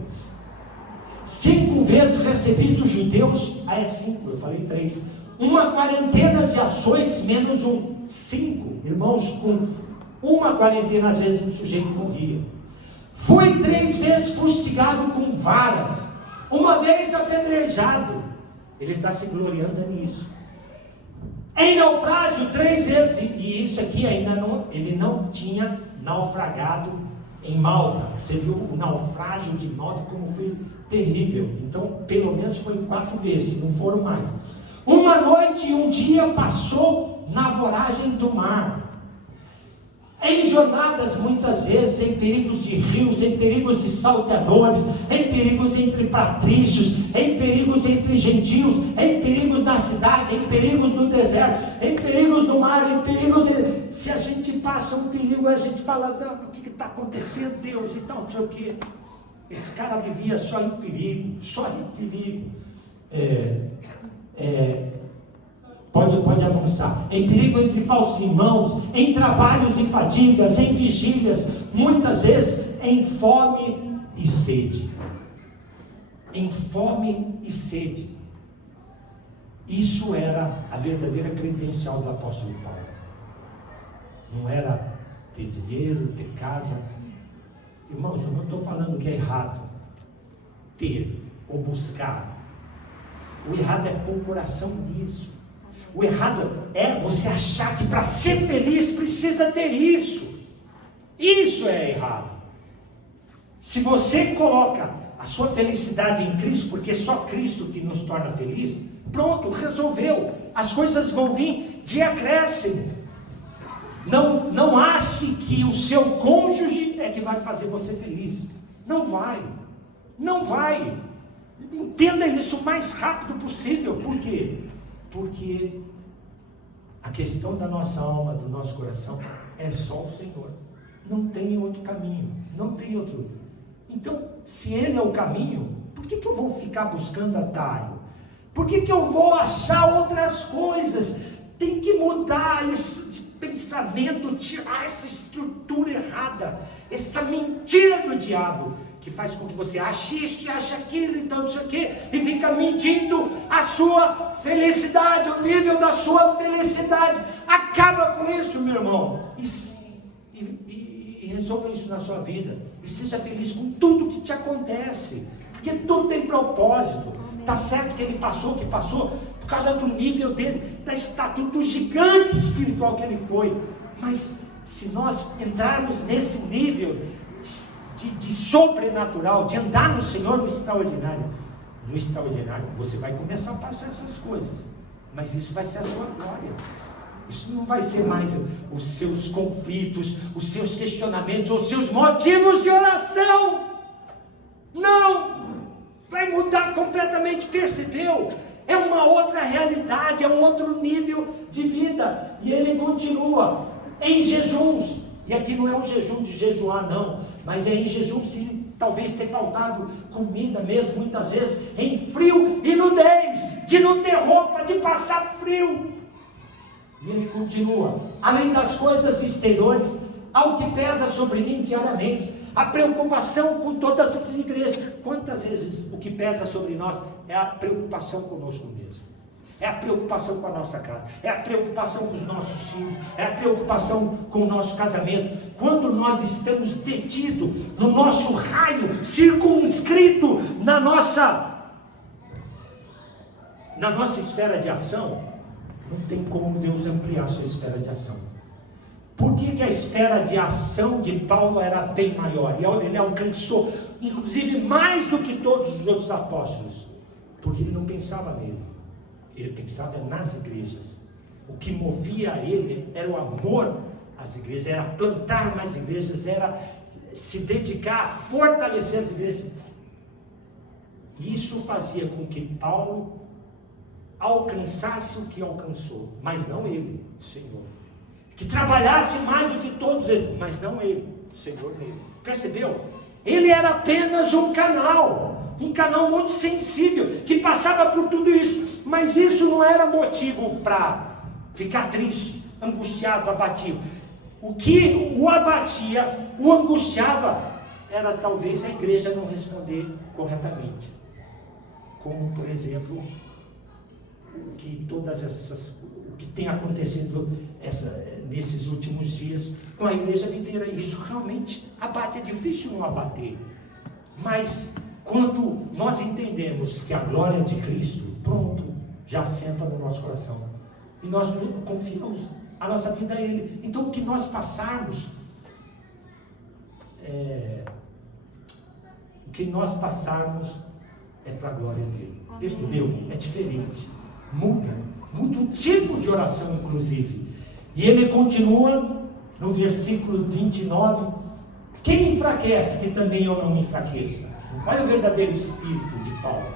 5 vezes recebi dos judeus, é 5, eu falei 3, 1 quarentena de açoites, menos um, 5, irmãos, com 1 quarentena às vezes o sujeito morria. Fui 3 vezes fustigado com varas, 1 vez apedrejado. Ele está se gloriando nisso. Em naufrágio 3 vezes, e isso aqui ainda não, ele não tinha naufragado em Malta. Você viu o naufrágio de Malta como foi terrível. Então pelo menos foi 4 vezes, não foram mais. 1 noite e 1 dia passou na voragem do mar, em jornadas muitas vezes, em perigos de rios, em perigos de salteadores, em perigos entre patrícios, em perigos entre gentios, em perigos na cidade, em perigos no deserto, em perigos no mar, em perigos... Se a gente passa um perigo, a gente fala, o que está acontecendo, Deus, e tal, não sei o que. Esse cara vivia só em perigo, Pode avançar. Em perigo entre falsos irmãos, em trabalhos e fadigas, em vigílias, muitas vezes em fome e sede. Em fome e sede. Isso era a verdadeira credencial do apóstolo Paulo. Não era ter dinheiro, ter casa. Irmãos, eu não estou falando que é errado ter ou buscar. O errado é pôr o coração nisso. O errado é você achar que para ser feliz precisa ter isso. Isso é errado. Se você coloca a sua felicidade em Cristo, porque é só Cristo que nos torna feliz, pronto, resolveu. As coisas vão vir de acréscimo. Não ache que o seu cônjuge é que vai fazer você feliz. Não vai. Entenda isso o mais rápido possível. Por quê? Porque a questão da nossa alma, do nosso coração, é só o Senhor. Não tem outro caminho, não tem outro. Então, se Ele é o caminho, por que eu vou ficar buscando atalho? Por que eu vou achar outras coisas? Tem que mudar esse pensamento, tirar essa estrutura errada, essa mentira do diabo, que faz com que você ache isso e ache aquilo, então isso aqui, e fica medindo a sua felicidade, o nível da sua felicidade. Acaba com isso, meu irmão, e resolva isso na sua vida, e seja feliz com tudo que te acontece, porque tudo tem propósito. Está certo que ele passou o que passou, por causa do nível dele, da estatura, do gigante espiritual que ele foi, mas se nós entrarmos nesse nível de sobrenatural, de andar no Senhor no extraordinário, você vai começar a passar essas coisas, mas isso vai ser a sua glória. Isso não vai ser mais os seus conflitos, os seus questionamentos, os seus motivos de oração. Não! Vai mudar completamente, percebeu? É uma outra realidade, é um outro nível de vida. E ele continua em jejuns. E aqui não é um jejum de jejuar, não, mas é em jejum se talvez ter faltado comida mesmo, muitas vezes em frio e nudez, de não ter roupa, de passar frio. E ele continua, além das coisas exteriores, ao que pesa sobre mim diariamente, a preocupação com todas as igrejas. Quantas vezes o que pesa sobre nós é a preocupação conosco mesmo, é a preocupação com a nossa casa, é a preocupação com os nossos filhos, é a preocupação com o nosso casamento. Quando nós estamos detidos no nosso raio, circunscrito na nossa esfera de ação, não tem como Deus ampliar a sua esfera de ação. Por que a esfera de ação de Paulo era bem maior? E ele alcançou, inclusive, mais do que todos os outros apóstolos, porque ele não pensava nele, ele pensava nas igrejas. O que movia ele era o amor às igrejas, era plantar mais igrejas, era se dedicar a fortalecer as igrejas. Isso fazia com que Paulo alcançasse o que alcançou, mas não ele, o Senhor. Que trabalhasse mais do que todos eles, mas não ele, o Senhor nele. Percebeu? Ele era apenas um canal muito sensível, que passava por tudo isso, mas isso não era motivo para ficar triste, angustiado, abatido. O que o abatia, o angustiava, era talvez a igreja não responder corretamente, como por exemplo o que tem acontecido nesses últimos dias com a igreja inteira. Isso realmente abate, é difícil não abater, mas quando nós entendemos que a glória de Cristo, pronto, já assenta no nosso coração, e nós confiamos a nossa vida a Ele, então o que nós passarmos, é para a glória dele. Percebeu? É diferente, muda o tipo de oração, inclusive. E ele continua no versículo 29, quem enfraquece, que também eu não me enfraqueça. Olha o verdadeiro espírito de Paulo,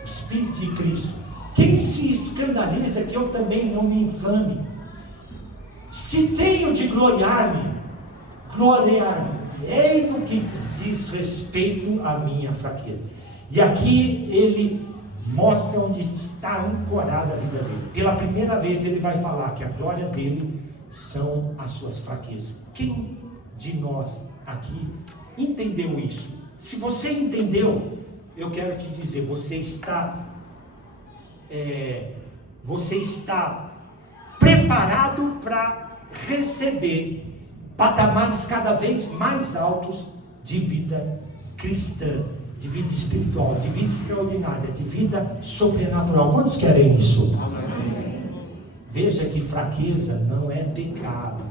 o espírito de Cristo. Quem se escandaliza, que eu também não me inflame. Se tenho de gloriar-me, gloriar-me no que diz respeito à minha fraqueza. E aqui ele mostra onde está ancorada a vida dele. Pela primeira vez ele vai falar que a glória dele são as suas fraquezas. Quem de nós aqui entendeu isso? Se você entendeu, eu quero te dizer, você está preparado para receber patamares cada vez mais altos de vida cristã, de vida espiritual, de vida extraordinária, de vida sobrenatural. Quantos querem isso? Amém. Veja que fraqueza não é pecado.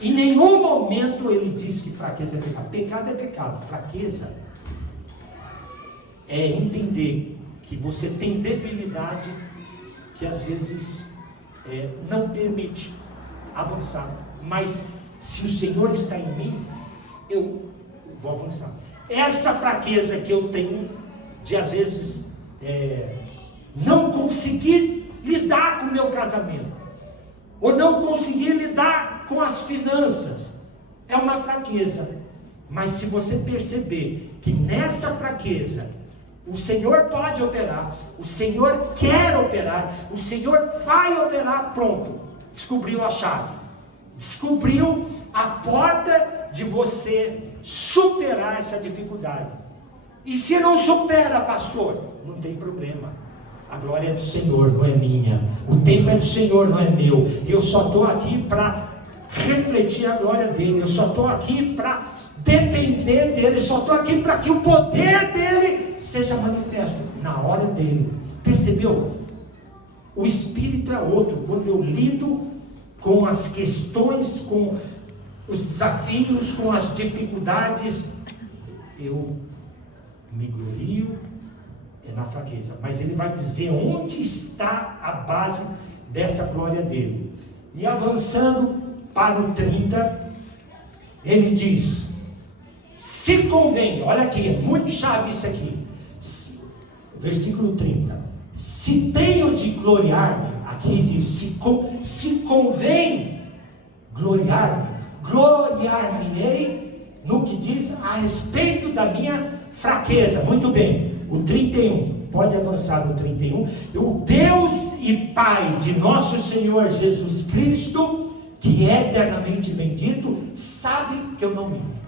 Em nenhum momento ele diz que fraqueza é pecado. Pecado é pecado. Fraqueza é entender que você tem debilidade que às vezes não permite avançar. Mas se o Senhor está em mim, eu vou avançar. Essa fraqueza que eu tenho de às vezes não conseguir lidar com o meu casamento, ou não conseguir lidar com as finanças, é uma fraqueza. Mas se você perceber que nessa fraqueza o Senhor pode operar, o Senhor quer operar, o Senhor vai operar, pronto, descobriu a chave, descobriu a porta de você superar essa dificuldade. E se não supera, pastor, não tem problema. A glória é do Senhor, não é minha. O tempo é do Senhor, não é meu. Eu só estou aqui para refletir a glória dele. Eu só estou aqui para depender dele. Só estou aqui para que o poder dele seja manifesto na hora dele. Percebeu? O espírito é outro. Quando eu lido com as questões, com os desafios, com as dificuldades, eu me glorio na fraqueza. Mas ele vai dizer onde está a base dessa glória dele. E avançando para o 30, ele diz: se convém, olha aqui, é muito chave isso aqui, versículo 30, se tenho de gloriar-me, aqui diz, se convém gloriar-me, gloriar-me-ei no que diz a respeito da minha fraqueza. Muito bem, o 31, pode avançar no 31, o Deus e Pai de nosso Senhor Jesus Cristo, que é eternamente bendito, sabe que eu não minto.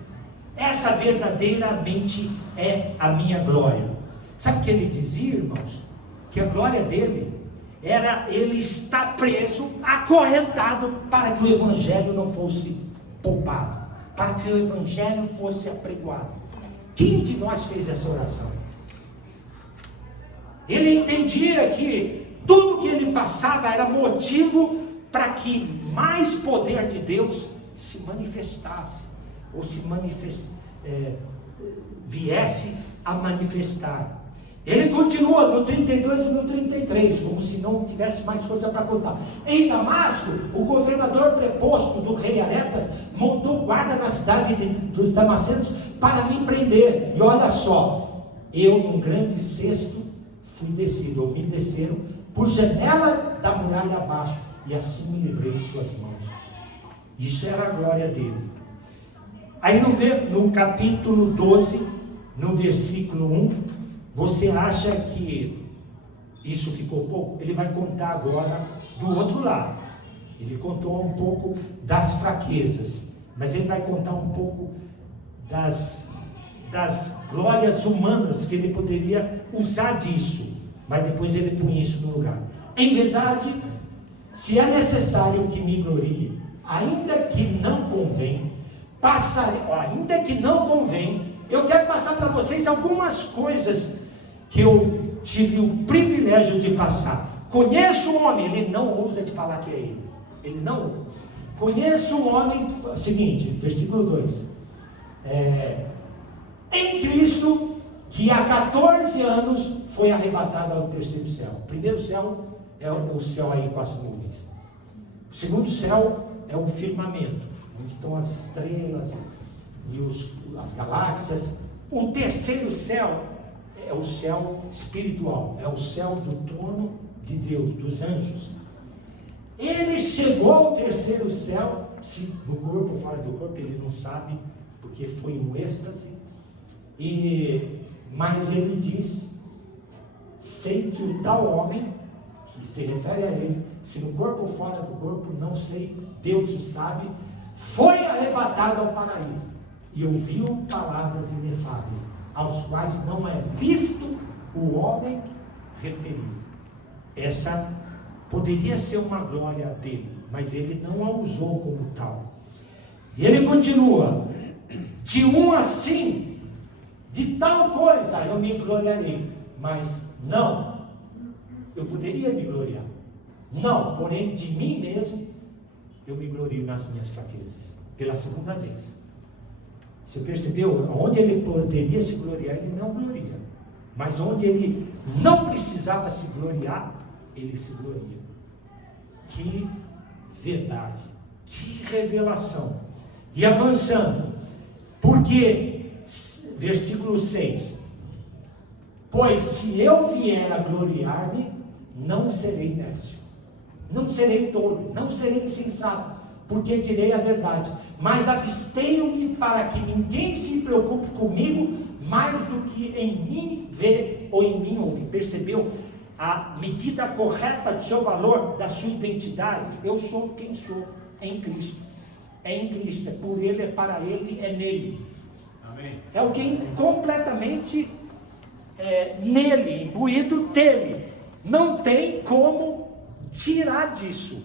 Essa verdadeiramente é a minha glória. Sabe o que ele dizia, irmãos? Que a glória dele era ele estar preso, acorrentado, para que o evangelho não fosse poupado, para que o evangelho fosse apregoado. Quem de nós fez essa oração? Ele entendia que tudo que ele passava era motivo para que mais poder de Deus se manifestasse, ou viesse a manifestar. Ele continua no 32 e no 33, como se não tivesse mais coisa para contar. Em Damasco, o governador preposto do rei Aretas montou guarda na cidade dos Damascenos para me prender. E olha só, eu num grande cesto fui descido, ou me desceram por janela da muralha abaixo, e assim me livrei de suas mãos. Isso era a glória dele. Aí no capítulo 12, no versículo 1, você acha que isso ficou pouco? Ele vai contar agora do outro lado. Ele contou um pouco das fraquezas, mas ele vai contar um pouco das glórias humanas que ele poderia usar disso, mas depois ele põe isso no lugar. Em verdade, se é necessário que me glorie, ainda que não convém, eu quero passar para vocês algumas coisas que eu tive o privilégio de passar. Conheço um homem, ele não ousa de falar que é ele. Ele não. Conheço um homem, seguinte, versículo 2. Em Cristo, que há 14 anos foi arrebatado ao terceiro céu. O primeiro céu é o céu aí com as nuvens. O segundo céu é o firmamento, onde estão as estrelas e as galáxias. O terceiro céu é o céu espiritual, é o céu do trono de Deus, dos anjos. Ele chegou ao terceiro céu, se no corpo ou fora do corpo, ele não sabe, porque foi um êxtase. Mas ele diz: sei que o tal homem, que se refere a ele, se no corpo ou fora do corpo, não sei, Deus o sabe, foi arrebatado ao paraíso e ouviu palavras inefáveis, aos quais não é visto o homem referido. Essa poderia ser uma glória dele, mas ele não a usou como tal. E ele continua: de um assim, de tal coisa eu me gloriarei, mas não, eu poderia me gloriar, não, porém de mim mesmo eu me glorio nas minhas fraquezas, pela segunda vez. Você percebeu? Onde ele poderia se gloriar, ele não gloria, mas onde ele não precisava se gloriar, ele se gloria. Que verdade, que revelação. E avançando, porque versículo 6, pois se eu vier a gloriar-me, não serei nécio, não serei tolo, não serei insensato, porque direi a verdade, mas abstenho-me para que ninguém se preocupe comigo mais do que em mim vê ou em mim ouve. Percebeu a medida correta do seu valor, da sua identidade? Eu sou quem sou, em Cristo. É em Cristo, é por Ele, é para Ele, é nele. É alguém completamente nele, imbuído dele. Não tem como tirar disso.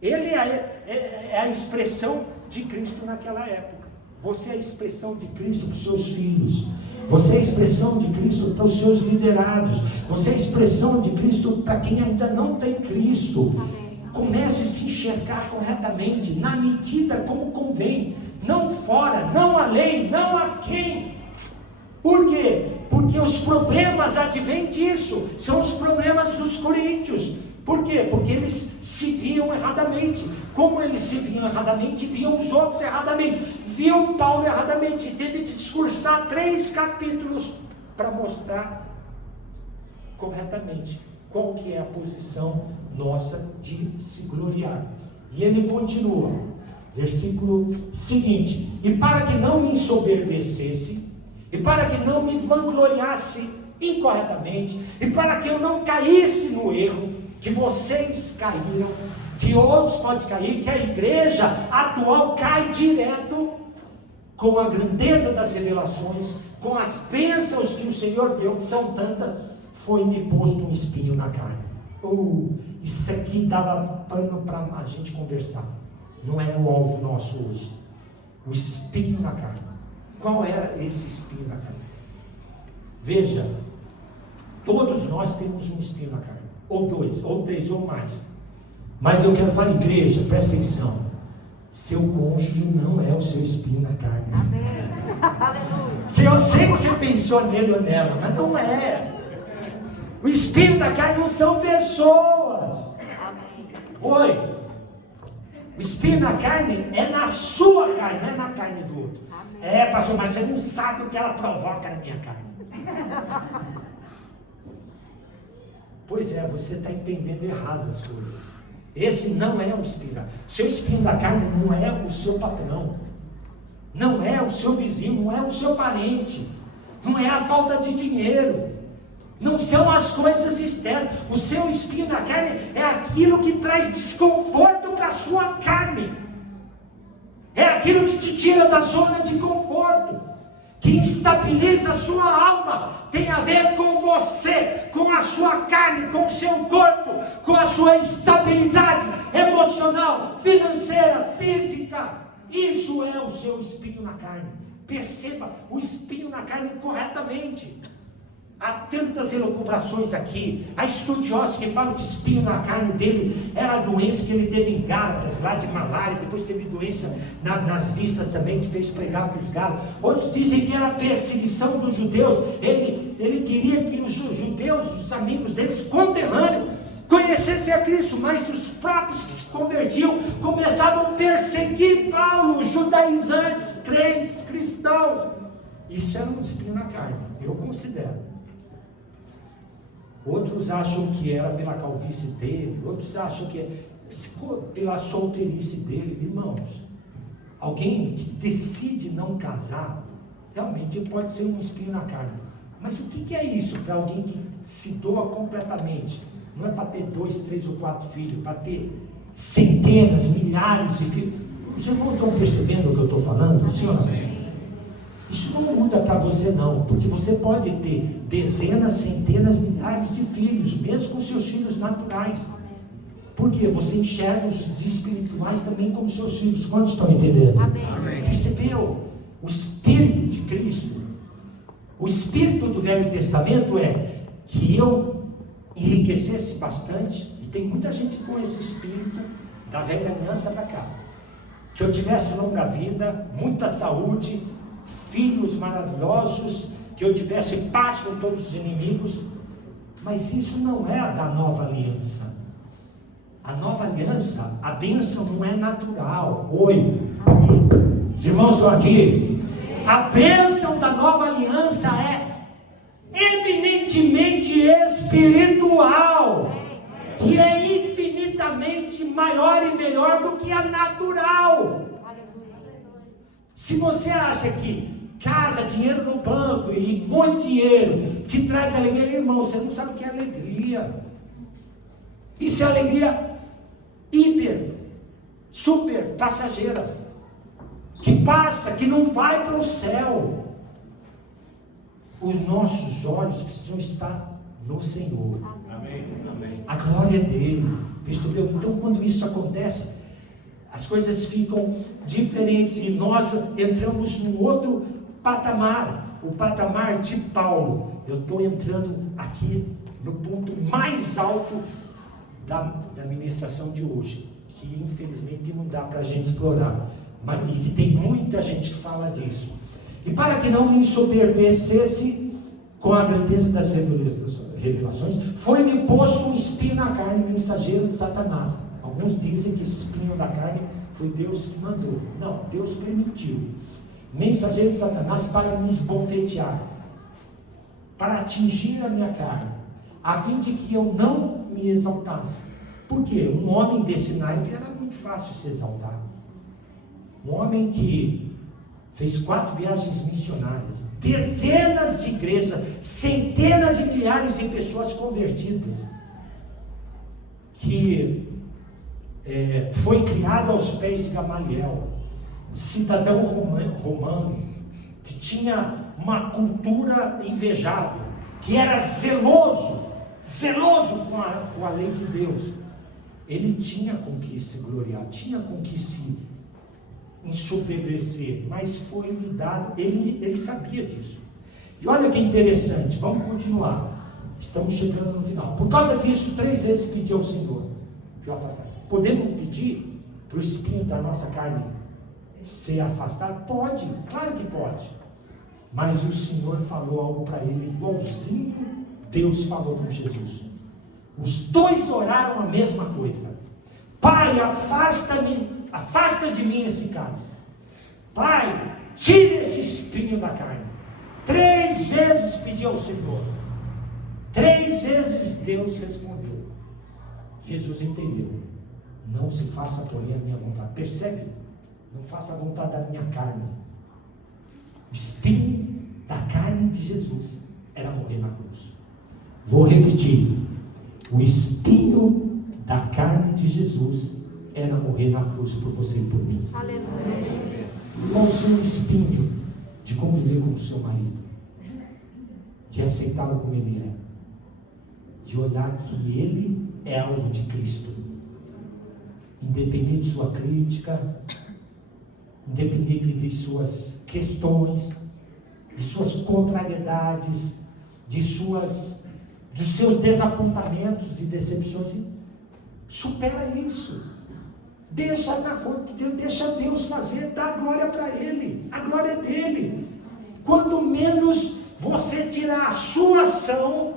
Ele é a expressão de Cristo naquela época. Você é a expressão de Cristo para os seus filhos. Você é a expressão de Cristo para os seus liderados. Você é a expressão de Cristo para quem ainda não tem Cristo. Comece a se enxergar corretamente, na medida como convém. Não fora, não além, não aquém. Por quê? Porque os problemas advêm disso. São os problemas dos coríntios. Por quê? Porque eles se viam erradamente. Como eles se viam erradamente, viam os outros erradamente. Viu Paulo erradamente. Teve de discursar 3 capítulos para mostrar corretamente qual que é a posição nossa de se gloriar. E ele continua, versículo seguinte: e para que não me ensoberbecesse, e para que não me vangloriasse incorretamente, e para que eu não caísse no erro que vocês caíram, que outros podem cair, que a igreja atual cai direto com a grandeza das revelações, com as bênçãos que o Senhor deu, que são tantas, foi-me posto um espinho na carne. Isso aqui dava pano para a gente conversar. Não é o alvo nosso hoje. O espinho na carne. Qual era esse espinho na carne? Veja, todos nós temos um espinho na carne. Ou 2, ou 3, ou mais. Mas eu quero falar, igreja, presta atenção. Seu cônjuge não é o seu espinho na carne. Se eu sei que você pensou nele ou nela, mas não é. O espinho da carne não são pessoas. Oi. O espinho na carne é na sua carne, não é na carne do outro. Pastor, mas você não sabe o que ela provoca na minha carne. Pois é, você está entendendo errado as coisas. Esse não é o espinho da carne. Seu espinho da carne não é o seu patrão, não é o seu vizinho, não é o seu parente, não é a falta de dinheiro, não são as coisas externas. O seu espinho da carne é aquilo que traz desconforto para a sua carne, é aquilo que te tira da zona de conforto, que instabiliza a sua alma. Tem a ver com você, com a sua carne, com o seu corpo, com a sua estabilidade emocional, financeira, física. Isso é o seu espinho na carne. Perceba o espinho na carne corretamente. Há tantas elucubrações aqui. Há estudiosos que falam que espinho na carne dele era a doença que ele teve em Gálatas, lá de malária. Depois teve doença nas vistas também, que fez pregar para os Gálatas. Outros dizem que era a perseguição dos judeus. Ele queria que os judeus, os amigos deles, conterrâneos, conhecessem a Cristo. Mas os próprios que se convertiam começavam a perseguir Paulo, os judaizantes, crentes, cristãos. Isso era um espinho na carne, eu considero. Outros acham que era pela calvície dele, outros acham que é pela solteirice dele. Irmãos, alguém que decide não casar, realmente pode ser um espinho na carne. Mas o que é isso para alguém que se doa completamente? Não é para ter 2, 3 ou 4 filhos, para ter centenas, milhares de filhos. Os irmãos estão percebendo o que eu estou falando? Sim ou não? Isso não muda para você não, porque você pode ter dezenas, centenas, milhares de filhos, mesmo com seus filhos naturais. Porque você enxerga os espirituais também como seus filhos. Quantos estão entendendo? Amém. Percebeu? O Espírito de Cristo, o Espírito do Velho Testamento é que eu enriquecesse bastante, e tem muita gente com esse Espírito da velha aliança para cá, que eu tivesse longa vida, muita saúde, filhos maravilhosos, que eu tivesse paz com todos os inimigos. Mas isso não é a da nova aliança. A nova aliança, a bênção não é natural. Oi, os irmãos estão aqui? A bênção da nova aliança é eminentemente espiritual, que é infinitamente maior e melhor do que a natural. Se você acha que casa, dinheiro no banco e muito dinheiro te traz alegria, irmão, você não sabe o que é alegria. Isso é alegria hiper, super passageira, que passa, que não vai para o céu. os nossos olhos precisam estar no Senhor. Amém. Amém. A glória dele, percebeu? Então, quando isso acontece, as coisas ficam diferentes e nós entramos num outro patamar, o patamar de Paulo. Eu estou entrando aqui no ponto mais alto da ministração de hoje, que infelizmente não dá para a gente explorar, mas e que tem muita gente que fala disso. E para que não me ensoberbecesse com a grandeza das revelações, foi-me posto um espinho na carne, mensageiro de Satanás. Alguns dizem que esse espinho na carne foi Deus que mandou. Não, Deus permitiu. Mensageiro de Satanás para me esbofetear, para atingir a minha carne, a fim de que eu não me exaltasse. Por quê? Um homem desse naipe era muito fácil se exaltar. Um homem que fez 4 viagens missionárias, dezenas de igrejas, centenas de milhares de pessoas convertidas, que foi criado aos pés de Gamaliel, cidadão romano, que tinha uma cultura invejável, que era zeloso com a lei de Deus. Ele tinha com que se gloriar, tinha com que se ensoberbecer, mas foi lhe dado, ele sabia disso. E olha que interessante, vamos continuar, estamos chegando no final. Por causa disso, 3 vezes pediu ao Senhor que o afastasse. Podemos pedir para o espinho da nossa carne ser afastado? Pode, claro que pode. Mas o Senhor falou algo para ele, igualzinho Deus falou com Jesus. Os 2 oraram a mesma coisa. Pai, afasta de mim esse cálice. Pai, tire esse espinho da carne. 3 vezes pediu ao Senhor. 3 vezes Deus respondeu. Jesus entendeu. Não se faça, porém, a minha vontade. Percebe? Não faça a vontade da minha carne. O espinho da carne de Jesus era morrer na cruz. Vou repetir. O espinho da carne de Jesus era morrer na cruz por você e por mim. Aleluia. Qual o seu espinho de conviver com o seu marido? De aceitá-lo como ele é? De olhar que ele é alvo de Cristo. Independente de sua crítica, independente de suas questões, de suas contrariedades, dos seus desapontamentos e decepções, supera isso. Deixa na conta de Deus, deixa Deus fazer, dá a glória para Ele, a glória é dele. Quanto menos você tirar a sua ação,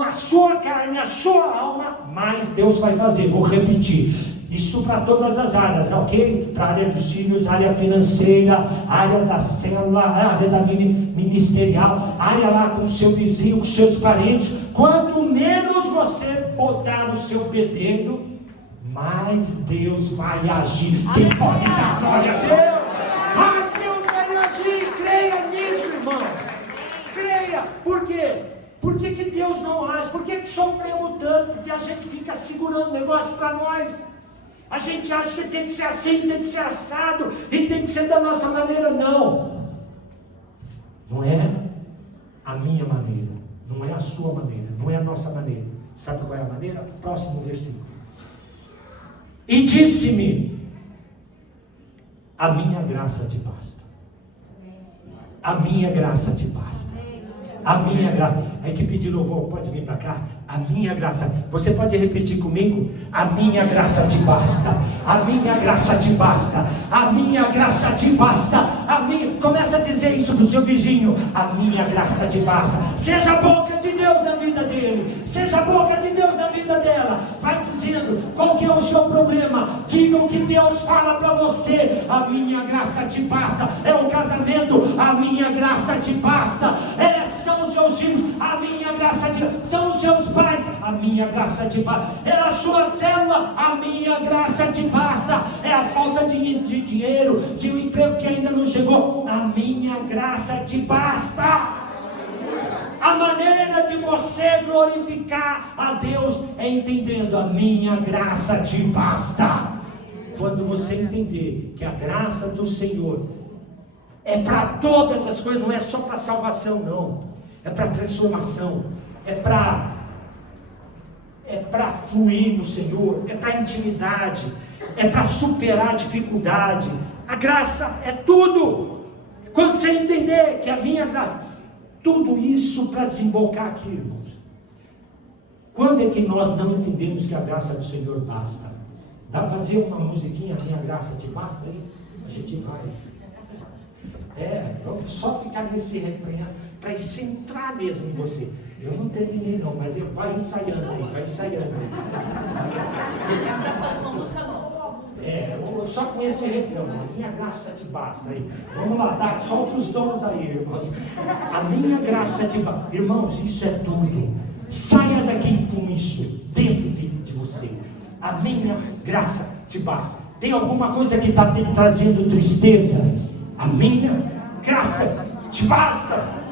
a sua carne, a sua alma, mais Deus vai fazer. Vou repetir. Isso para todas as áreas, ok? Para a área dos filhos, área financeira, área da célula, área da ministerial, área lá com o seu vizinho, com os seus parentes. Quanto menos você botar o seu bedelho, mais Deus vai agir. Quem pode dar glória a Deus? Mas Deus vai agir. Creia nisso, irmão. Creia. Por quê? Por que Deus não age? Por que sofremos tanto? Porque a gente fica segurando o negócio para nós. A gente acha que tem que ser assim, tem que ser assado, e tem que ser da nossa maneira. Não. Não é a minha maneira, não é a sua maneira, não é a nossa maneira. Sabe qual é a maneira? Próximo versículo. E disse-me: a minha graça te basta. A minha graça te basta. A minha graça. A equipe de louvor pode vir para cá. A minha graça. Você pode repetir comigo? A minha graça te basta. A minha graça te basta. A minha graça te basta. Começa a dizer isso para o seu vizinho. A minha graça te basta. Seja a boca de Deus na vida dele. Seja a boca de Deus na vida dela. Vai dizendo qual que é o seu problema. Diga o que Deus fala para você. A minha graça te basta. É o casamento. A minha graça te basta. São os seus filhos. A minha graça te basta. São os seus pais. A minha graça te basta. É a sua célula. A minha graça te basta. É a falta de dinheiro, de um emprego que ainda não chegou. A minha graça te basta. A maneira de você glorificar a Deus é entendendo: a minha graça te basta. Quando você entender que a graça do Senhor é para todas as coisas, não é só para salvação, não. é para transformação, é para fluir no Senhor, é para intimidade, é para superar a dificuldade. A graça é tudo. Quando você entender que a minha graça, tudo isso para desembocar aqui, irmãos. Quando é que nós não entendemos que a graça do Senhor basta? Dá para fazer uma musiquinha, minha graça te basta aí? A gente vai. Vamos só ficar nesse refrão para isso entrar mesmo em você. Eu não terminei não, mas vai ensaiando aí, vai ensaiando aí. É para fazer uma música nova. Só com esse refrão, a minha graça te basta aí. Vamos lá, solta os dons aí, irmãos. A minha graça te basta. Irmãos, isso é tudo. Saia daqui com isso dentro de você. A minha graça te basta. Tem alguma coisa que está trazendo tristeza? A minha graça te basta.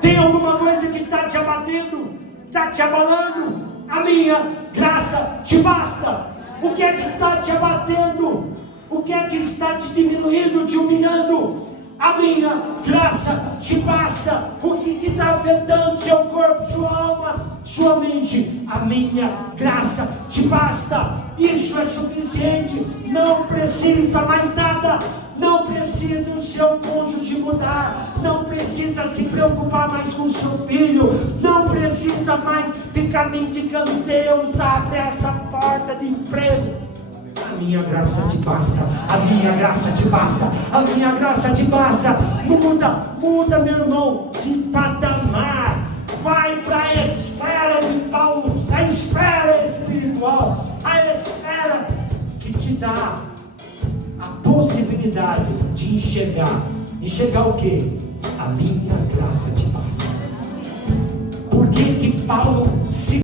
Tem alguma coisa que está te abatendo, está te abalando? A minha graça te basta. O que é que está te abatendo? O que é que está te diminuindo, te humilhando? A minha graça te basta. O que está afetando seu corpo, sua alma, sua mente? A minha graça te basta. Isso é suficiente. Não precisa mais nada. Não precisa o seu cônjuge mudar. Não precisa se preocupar mais com o seu filho. Não precisa mais ficar mendicando. Deus, abre essa porta de emprego. A minha graça te basta. A minha graça te basta. A minha graça te basta. Muda, meu irmão, de patamar. Vai para a esfera de Paulo. A esfera espiritual. A esfera que te dá a possibilidade de enxergar o quê? A minha graça te basta. Por que Paulo se